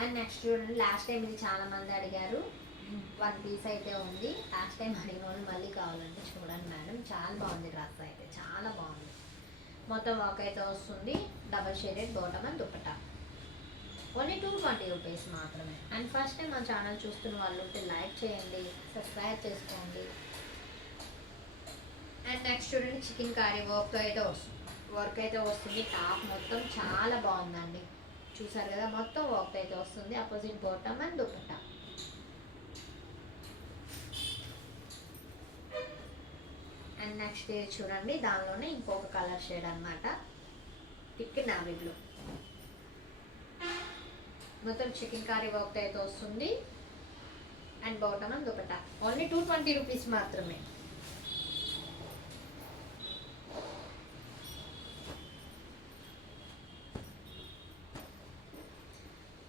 అండ్ నెక్స్ట్ చూడండి, లాస్ట్ టైం ఇది చాలా మంది అడిగారు. 1 పీస్ అయితే ఉంది. లాస్ట్ టైం అడిగిన వాళ్ళు మళ్ళీ కావాలంటే చూడండి మేడం, చాలా బాగుంది. డ్రెస్ అయితే చాలా బాగుంది. మొత్తం వర్క్ అయితే వస్తుంది. Double shaded bottom and dupatta. Only 220 rupees మాత్రమే. అండ్ ఫస్ట్ టైం మా ఛానల్ చూస్తున్న వాళ్ళు ఉంటే లైక్ చేయండి, సబ్స్క్రైబ్ చేసుకోండి. అండ్ నెక్స్ట్ చూడండి, చికెన్ కర్రీ వర్క్ అయితే వస్తుంది. టాప్ మొత్తం చాలా బాగుందండి. చూసారు కదా, మొత్తం వర్క్ అయితే వస్తుంది. Opposite bottom and dupatta. And next చూడండి, దానిలోనే ఇంకొక కలర్ షేడ్ అనమాట, థిక్ నావీ బ్లూ. మొత్తం చికెన్ కర్రీ వర్క్ అయితే వస్తుంది. And bottom and dupatta. Only 220 rupees మాత్రమే.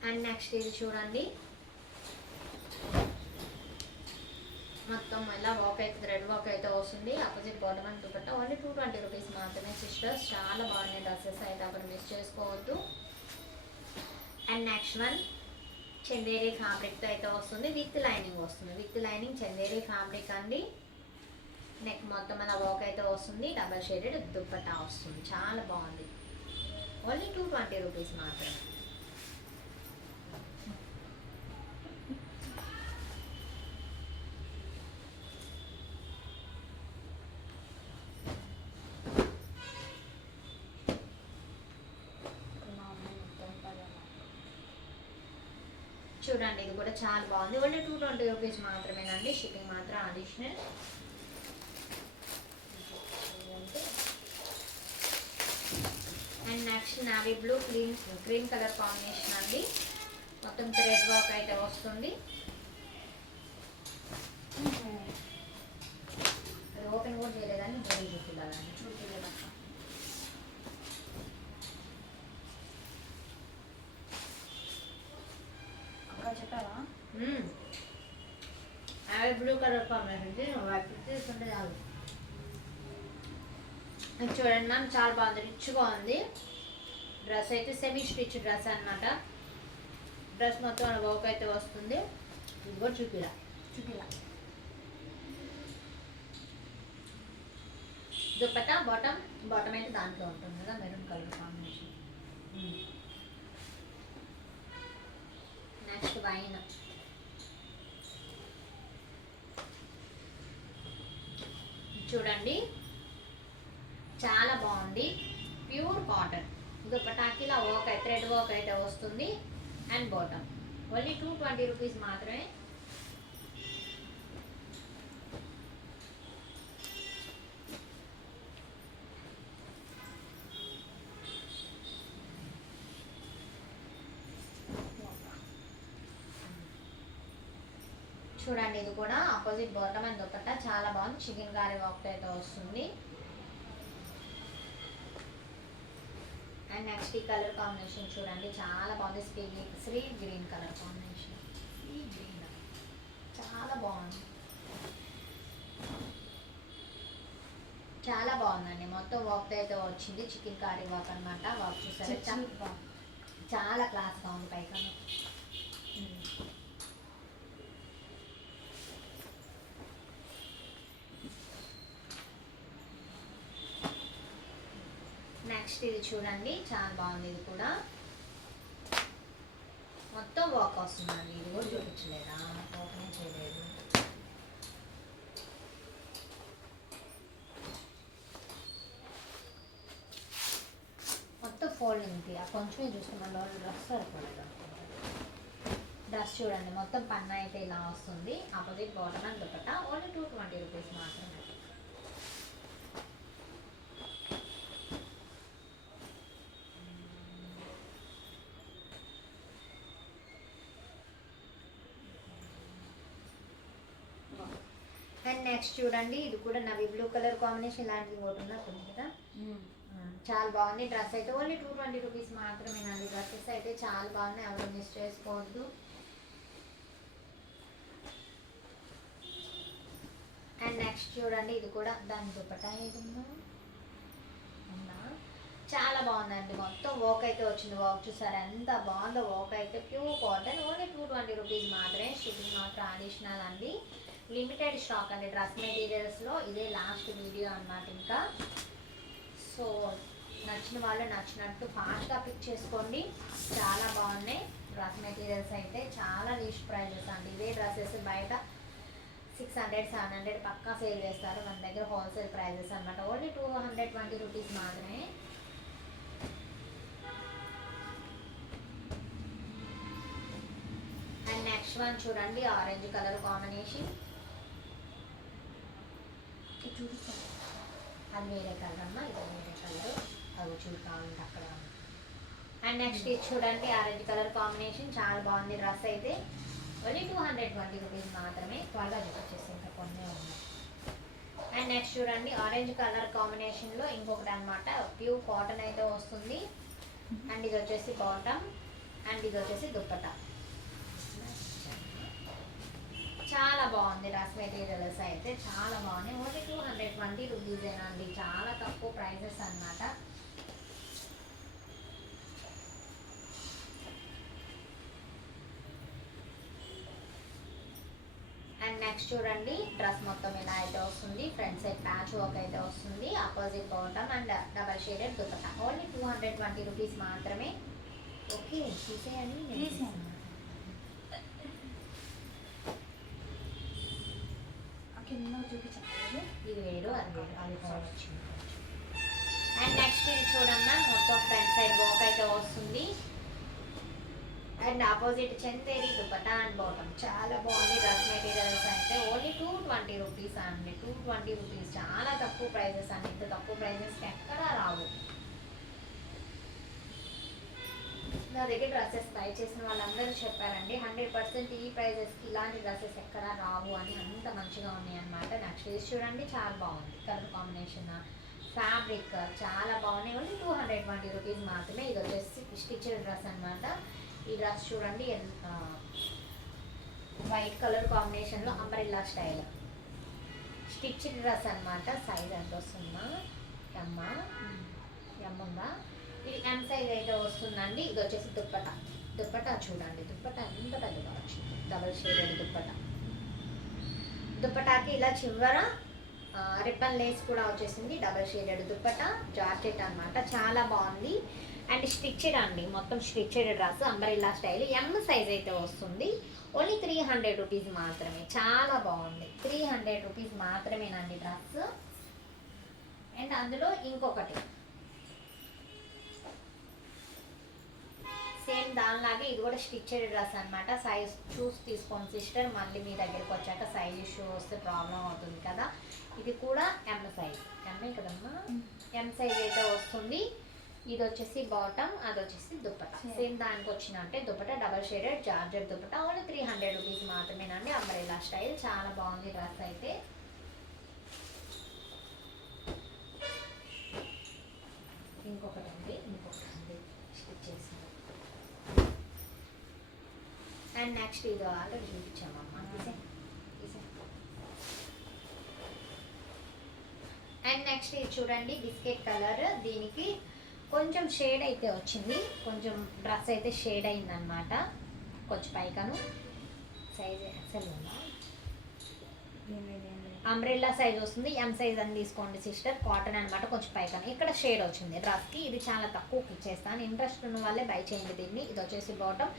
అండ్ నెక్స్ట్ ఇది చూడండి, మొత్తం ఇలా వర్క్ అయితే థ్రెడ్ వర్క్ అయితే వస్తుంది. Opposite bottom and dupatta. Only 220 rupees మాత్రమే సిస్టర్స్. చాలా బాగున్నాయి డ్రెస్సెస్ అయితే, అక్కడ మిస్ చేసుకోవద్దు. అండ్ నెక్స్ట్ వన్ చందేరి ఫ్యాబ్రిక్తో అయితే వస్తుంది. విత్ లైనింగ్ వస్తుంది. విత్ లైనింగ్ చందేరి ఫ్యాబ్రిక్ అండి. నెక్ మొత్తం అలా వర్క్ అయితే వస్తుంది. డబల్ షేడెడ్ దుపట్టా వస్తుంది. చాలా బాగుంది. ఓన్లీ 220 రూపీస్ మాత్రమే. చూడండి, ఇది కూడా చాలా బాగుంది. ఓన్లీ 220 రూపీస్ మాత్రమేనండి. షిప్పింగ్ మాత్రం additional. And next navy blue green colour combination అండి. మొత్తం థ్రెడ్ వర్క్ అయితే వస్తుంది. అది ఓపెన్ కూడా చేయలేదని బోర్డు చూపించాలండి. చూపించలేదక్క. చెప్పావా? నావీ బ్లూ కలర్ కాంబినేషన్ తీసుకుంటే చాలు. చూడండి మ్యామ్, చాలా బాగుంది. రిచ్గా ఉంది. డ్రెస్ అయితే సెమీ స్టిచ్ డ్రెస్ అనమాట. డ్రెస్ మొత్తం వర్క్ అయితే వస్తుంది. ఇది కూడా చూపిలా. దుపట్టా బాటమ్ అయితే దాంట్లో ఉంటుంది కదా, maroon colour combination. Next wine. చూడండి చాలా బాగుంది. Pure cotton. దుపట్టాకి ఇలా వర్క్ అయితే థ్రెడ్ వర్క్ అయితే వస్తుంది. అండ్ బాటమ్ ఓన్లీ 220 రూపీస్ మాత్రమే. చూడండి, ఇది కూడా ఆపోజిట్ బాటమ్ అండ్ దుపట్టా చాలా బాగుంది. చికెన్ కర్రీ వర్క్ అయితే వస్తుంది. అండ్ నెక్స్ట్ ఈ కలర్ కాంబినేషన్ చూడండి, చాలా బాగుంది. Sea green colour combination. చాలా బాగుంది. చాలా బాగుందండి. మొత్తం వర్క్ అయితే వచ్చింది. చికెన్ కర్రీ వర్క్ అనమాట. వర్క్ చూసారు, చాలా క్లాస్గా ఉంది పైగా. నెక్స్ట్ ఇది చూడండి, చాలా బాగుంది. ఇది కూడా మొత్తం వర్క్ వస్తుందండి. ఇది కూడా చూపించలేదా? ఓపెన్ చేయలేదు. ఫోల్డింగ్కి ఆ కొంచెమే చూసుకున్నాను డ్రెస్ సరిపోలేదు. డ్రెస్ చూడండి మొత్తం పన్ను అయితే ఇలా వస్తుంది. Opposite bottom and dupatta only 220 rupees మాత్రమే. అండ్ నెక్స్ట్ చూడండి ఇది కూడా నవీ బ్లూ కలర్ కాంబినేషన్ లాంటిది ఒకటి ఉన్నట్టుంది కదా. చాలా బాగుంది డ్రెస్ అయితే ఓన్లీ 220 రూపీస్ మాత్రమేనండి. డ్రెస్సెస్ అయితే చాలా బాగున్నాయి, ఎవరు మిస్ చేసుకోవద్దు. అండ్ నెక్స్ట్ చూడండి ఇది కూడా దాని దుపట్టా ఏదన్నా ఉందా, చాలా బాగుందండి. మొత్తం వర్క్ అయితే వచ్చింది. వర్క్ చూసారా ఎంత బాగుందో. వర్క్ అయితే ప్యూర్ కాటన్ ఓన్లీ 220 రూపీస్ మాత్రమే. షిప్పింగ్ మాత్రం అడిషనల్ అండి. లిమిటెడ్ స్టాక్ అండి డ్రెస్ మెటీరియల్స్లో. ఇదే లాస్ట్ వీడియో అన్నమాట. ఇంకా సో నచ్చిన వాళ్ళు నచ్చినట్టు ఫాస్ట్గా పిక్ చేసుకోండి. చాలా బాగున్నాయి డ్రెస్ మెటీరియల్స్ అయితే. చాలా లీస్ట్ ప్రైజెస్ అండి. ఇవే డ్రెస్సెస్ బయట 600 700 పక్కా సేల్ చేస్తారు. మన దగ్గర హోల్సేల్ ప్రైజెస్ అనమాట. ఓన్లీ 220 రూపీస్ మాత్రమే. అండ్ నెక్స్ట్ వన్ చూడండి ఆరెంజ్ కలర్ కాంబినేషన్. అది వేరే కలర్ అమ్మా, ఇది వేరే కలర్. అవి చూడాలంటే అక్కడ. అండ్ నెక్స్ట్ ఇది చూడండి ఆరెంజ్ కలర్ కాంబినేషన్. చాలా బాగుంది డ్రెస్ అయితే. ఓన్లీ 220 రూపీస్ మాత్రమే. త్వరగా వచ్చేసి ఇంకా కొన్ని ఉన్నాయి. అండ్ నెక్స్ట్ చూడండి ఆరెంజ్ కలర్ కాంబినేషన్లో ఇంకొకటి అనమాట. ప్యూర్ కాటన్ అయితే వస్తుంది. అండ్ ఇది వచ్చేసి బాటమ్ అండ్ ఇది వచ్చేసి దుప్పటా. చాలా బాగుంది డ్రెస్ మెటీరియల్స్ అయితే. చాలా బాగున్నాయి. ఓన్లీ 220 రూపీసేనా అండి. చాలా తక్కువ ప్రైజెస్ అన్నమాట. అండ్ నెక్స్ట్ చూడండి డ్రెస్ మొత్తం ఇలా అయితే వస్తుంది. ఫ్రంట్ సైడ్ ప్యాచ్ వర్క్ అయితే వస్తుంది. Opposite bottom and double shaded dupatta. Only 220 rupees మాత్రమే. ఓకే తీసేయండి. కింద చూపించలేదు. ఇది వేరు అది వేరు అది వచ్చింది. అండ్ నెక్స్ట్ ఇది చూడన్నా మొత్తం ఫ్రంట్ సైడ్ వర్క్ అయితే వస్తుంది. And opposite Chanderi dupatta and bottom. చాలా బాగుంది డ్రెస్ మెటీరియల్స్ అయితే. ఓన్లీ 220 రూపీస్ అండి. 220 రూపీస్ చాలా తక్కువ ప్రైజెస్ అండి. ఇంత తక్కువ ప్రైజెస్ ఎక్కడా రావు. నా దగ్గర డ్రెస్సెస్ బై చేసిన వాళ్ళందరూ చెప్పారండి 100% ఈ ప్రైజెస్కి ఇలాంటి డ్రెస్సెస్ ఎక్కడా రావు అని. అంత మంచిగా ఉన్నాయి అన్నమాట. నెక్స్ట్ ఇది చూడండి చాలా బాగుంది కలర్ కాంబినేషన్, ఫ్యాబ్రిక్ చాలా బాగున్నాయి. ఓన్లీ 220 రూపీస్ మాత్రమే. ఇది వచ్చేసి స్టిచ్డ్ డ్రెస్ అనమాట. ఈ డ్రెస్ చూడండి ఎంత వైట్ కలర్ కాంబినేషన్లో అంబ్రెల్లా స్టైల్ స్టిచ్డ్ డ్రెస్ అనమాట. సైజ్ ఎంత వస్తుందా, ఎమ్ ఉందా, ఇది ఎం సైజ్ అయితే వస్తుందండి. ఇది వచ్చేసి దుప్పటా. దుప్పటా చూడండి దుప్పటా ఎంత పెద్దగా వచ్చింది. Double shaded dupatta. దుప్పటాకి ఇలా చివర రిబ్బన్ లేస్ కూడా వచ్చేసింది. డబల్ షేడెడ్ దుప్పటా జార్జెట్ అనమాట. చాలా బాగుంది. అండ్ స్టిచ్డ్ అండి మొత్తం stitched dress umbrella style. M size అయితే వస్తుంది. ఓన్లీ 300 రూపీస్ మాత్రమే. చాలా బాగుంది. 300 రూపీస్ మాత్రమేనండి డ్రెస్. అండ్ అందులో ఇంకొకటి సేమ్ దానిలాగే ఇది కూడా స్టిచ్డ్ డ్రెస్ అనమాట. సైజ్ చూసి తీసుకోండి సిస్టర్. మళ్ళీ మీ దగ్గరికి వచ్చాక సైజ్ ఇష్యూ వస్తే ప్రాబ్లం అవుతుంది కదా. ఇది కూడా ఎం సైజ్. ఎంఏ కదమ్మా. ఎం సైజ్ అయితే వస్తుంది. ఇది వచ్చేసి బాటమ్, అది వచ్చేసి దుప్పటా. సేమ్ దానికి వచ్చినట్టే dupatta double shaded georgette dupatta. Only 300 rupees మాత్రమేనండి. అంబ్రెల్లా స్టైల్ చాలా బాగుంది డ్రెస్ అయితే. ఇంకొకటి అండి స్టిచ్ చేసి. అండ్ నెక్స్ట్ ఇది ఆల్రెడీ చూపించామమ్మా. అండ్ నెక్స్ట్ ఇది చూడండి బిస్కెట్ కలర్. దీనికి కొంచెం షేడ్ అయితే వచ్చింది. కొంచెం డ్రెస్ అయితే షేడ్ అయిందనమాట. కొంచెం పైకను సైజ్ ఎక్సెల్ ఉందా, అంబ్రెల్లా సైజ్ వస్తుంది. ఎం సైజ్ అని తీసుకోండి సిస్టర్. కాటన్ అనమాట. కొంచెం పైకను ఇక్కడ షేడ్ వచ్చింది డ్రెస్కి. ఇది చాలా తక్కువకి ఇచ్చేస్తాను. ఇంట్రెస్ట్ ఉన్న వాళ్ళే బై చేయండి దీన్ని. ఇది వచ్చేసి బాటమ్.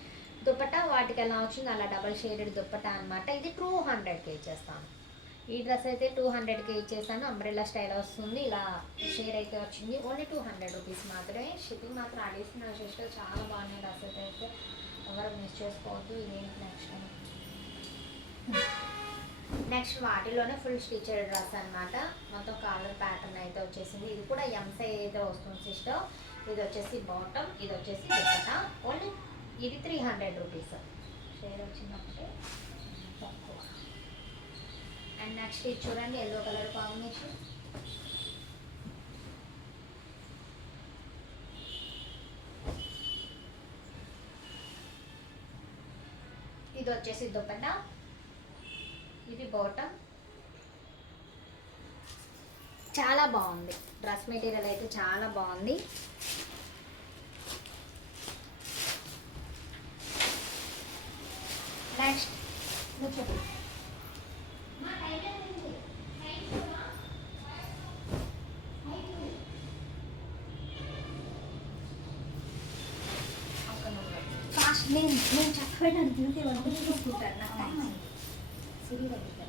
దుప్పటా వాటికి ఎలా వచ్చింది అలా డబల్ షేడెడ్ దుప్పటా అనమాట. ఇది 200కి ఇచ్చేస్తాను. ఈ డ్రెస్ అయితే 200కి ఇచ్చేసాను. అంబ్రెల్లా స్టైల్ వస్తుంది, ఇలా షేర్ అయితే వచ్చింది. ఓన్లీ 200 రూపీస్ మాత్రమే. షిప్పింగ్ మాత్రం అడిషనల్ సిస్టర్. చాలా బాగున్నాయి డ్రెస్సెస్ అయితే, ఎవరు మిస్ చేసుకోవద్దు. ఇదేంటి నెక్స్ట్ వాటిలోనే ఫుల్ స్టిచెడ్ డ్రెస్ అనమాట. మొత్తం కాలర్ ప్యాటర్న్ అయితే వచ్చేసింది. ఇది కూడా ఎం సైజ్ అయితే వస్తుంది సిస్టర్. ఇది వచ్చేసి బాటమ్, ఇది వచ్చేసి దుపట్టా. ఓన్లీ ఇది 300 రూపీస్. షేర్ వచ్చిందంటే తక్కువ. అండ్ నెక్స్ట్ ఇది చూడండి, ఎల్లో కలర్ కాంబినేషన్. ఇది వచ్చేసి దుపట్టా, ఇది బాటమ్. చాలా బాగుంది డ్రెస్ మెటీరియల్ అయితే, చాలా బాగుంది. నెక్స్ట్ చెప్పు. ఫాస్ట్ నేను చెప్పడానికి చూసి చూసుకుంటాను. నాకు సిరి దగ్గర.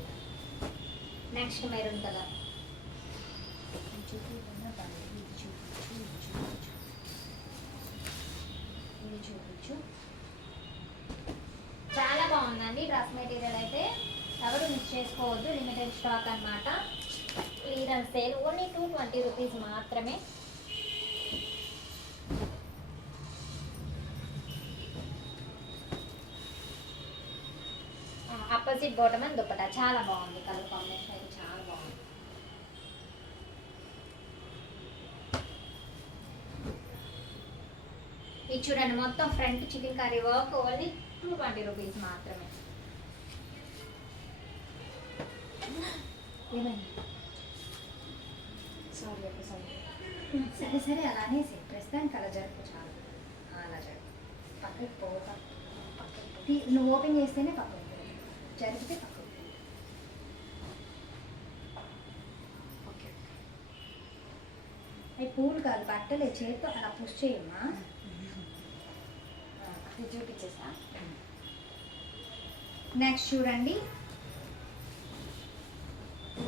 Next maroon colour. ఇది చూపించు. చాలా బాగుందండి డ్రెస్ మెటీరియల్ అయితే, ఎవరు మిస్ చేసుకోవద్దు. లిమిటెడ్ స్టాక్ అనమాట. Clearance sale. ఓన్లీ 220 రూపీస్ మాత్రమే. Opposite bottom and dupatta. చాలా బాగుంది కలర్ కాంబినేషన్ అయితే, చాలా బాగుంది. ఇది చూడండి, మొత్తం front chicken curry work. Only 220 rupees మాత్రమే. ఏమైంది? సారీ సరే సరే అలానే ప్రస్తుతానికి అలా జరుపు. చాలు, అలా జరుపు. పక్కకి పోతా, నువ్వు ఓపెన్ చేస్తేనే పక్కకు జరిగితే పక్కకు. ఓకే, అవి పూలు కాదు, బట్టలే. చేతితో అలా పుష్ చేయమ్మా. ఇది చూపించేసా. నెక్స్ట్ చూడండి,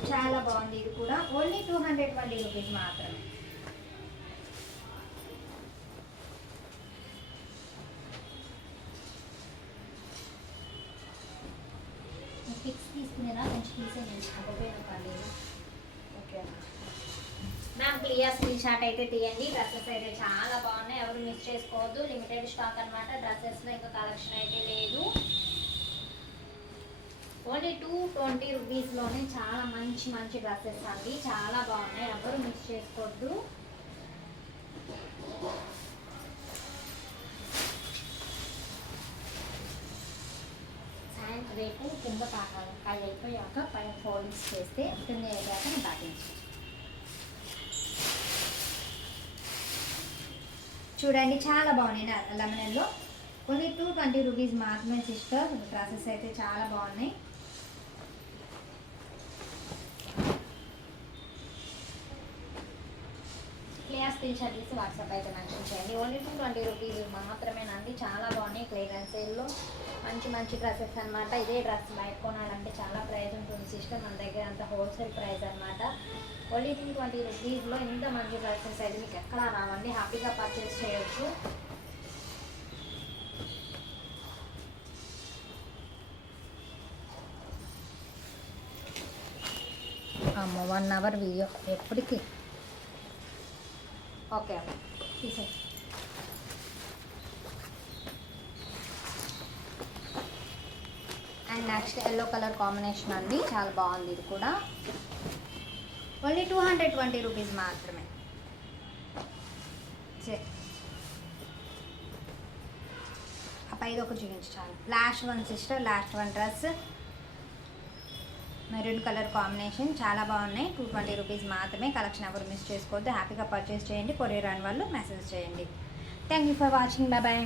చాలా బాగుంది. ఇది కూడా ఓన్లీ 220 రూపీస్ మాత్రమే. పిక్స్ తీసుకునేనా మంచి పీసే నేర్చుకోకపోయినా పర్లేదు. Okay ma'am, clear screen shot అయితే తీయండి. డ్రెస్సెస్ అయితే చాలా బాగున్నాయి, ఎవరు మిస్ చేసుకోవద్దు. లిమిటెడ్ స్టాక్ అనమాట. డ్రెస్సెస్లో ఇంకా కలెక్షన్ అయితే లేదు. ఓన్లీ 220 రూపీస్లోనే చాలా మంచి మంచి డ్రెస్సెస్ అండి, చాలా బాగున్నాయి, ఎవరు మిస్ చేసుకోవద్దు. సాయంత్రం రేపు కింద పాకాలి. అది అయిపోయాక పైన ఫోల్డింగ్స్ చేస్తే కింద అయ్యాక నేను ప్యాకింగ్ చూడండి. చాలా బాగున్నాయి లెమనెల్లో. ఓన్లీ 220 రూపీస్ మాత్రమే సిస్టర్. డ్రెస్సెస్ అయితే చాలా బాగున్నాయి. క్లియర్ స్క్రీన్ షాట్ తీసి వాట్సాప్ అయితే మెన్షన్ చేయండి. ఓన్లీ 220 రూపీస్ మాత్రమేనండి, చాలా బాగున్నాయి. క్లియరెన్స్ సేల్లో మంచి మంచి డ్రెస్సెస్ అనమాట. ఇదే డ్రెస్ బయట కొనాలంటే చాలా ప్రైస్ ఉంటుంది సిస్టర్, మన దగ్గర అంత హోల్సేల్ ప్రైస్ అనమాట. ఓన్లీ 220 రూపీస్లో ఇంత మంచి డ్రెస్సెస్ అయితే మీకు ఎక్కడా రావండి, హ్యాపీగా పర్చేస్ చేయొచ్చు. అమ్మో 1 అవర్ వీడియో ఎప్పటికీ. ఓకే తీసే. And next yellow colour combination అండి, చాలా బాగుంది. ఇది కూడా ఓన్లీ 220 రూపీస్ మాత్రమే. ఇది ఒకటి చూపించు చాలు. Last one sister, last one dress maroon colour combination, చాలా బాగున్నాయి. 220 రూపీస్ మాత్రమే. కలెక్షన్ ఎవరు మిస్ చేసుకోవద్దు, హ్యాపీగా పర్చేస్ చేయండి. కొరియర్ అని వాళ్ళు మెసేజ్ చేయండి. Thank you for watching, bye bye.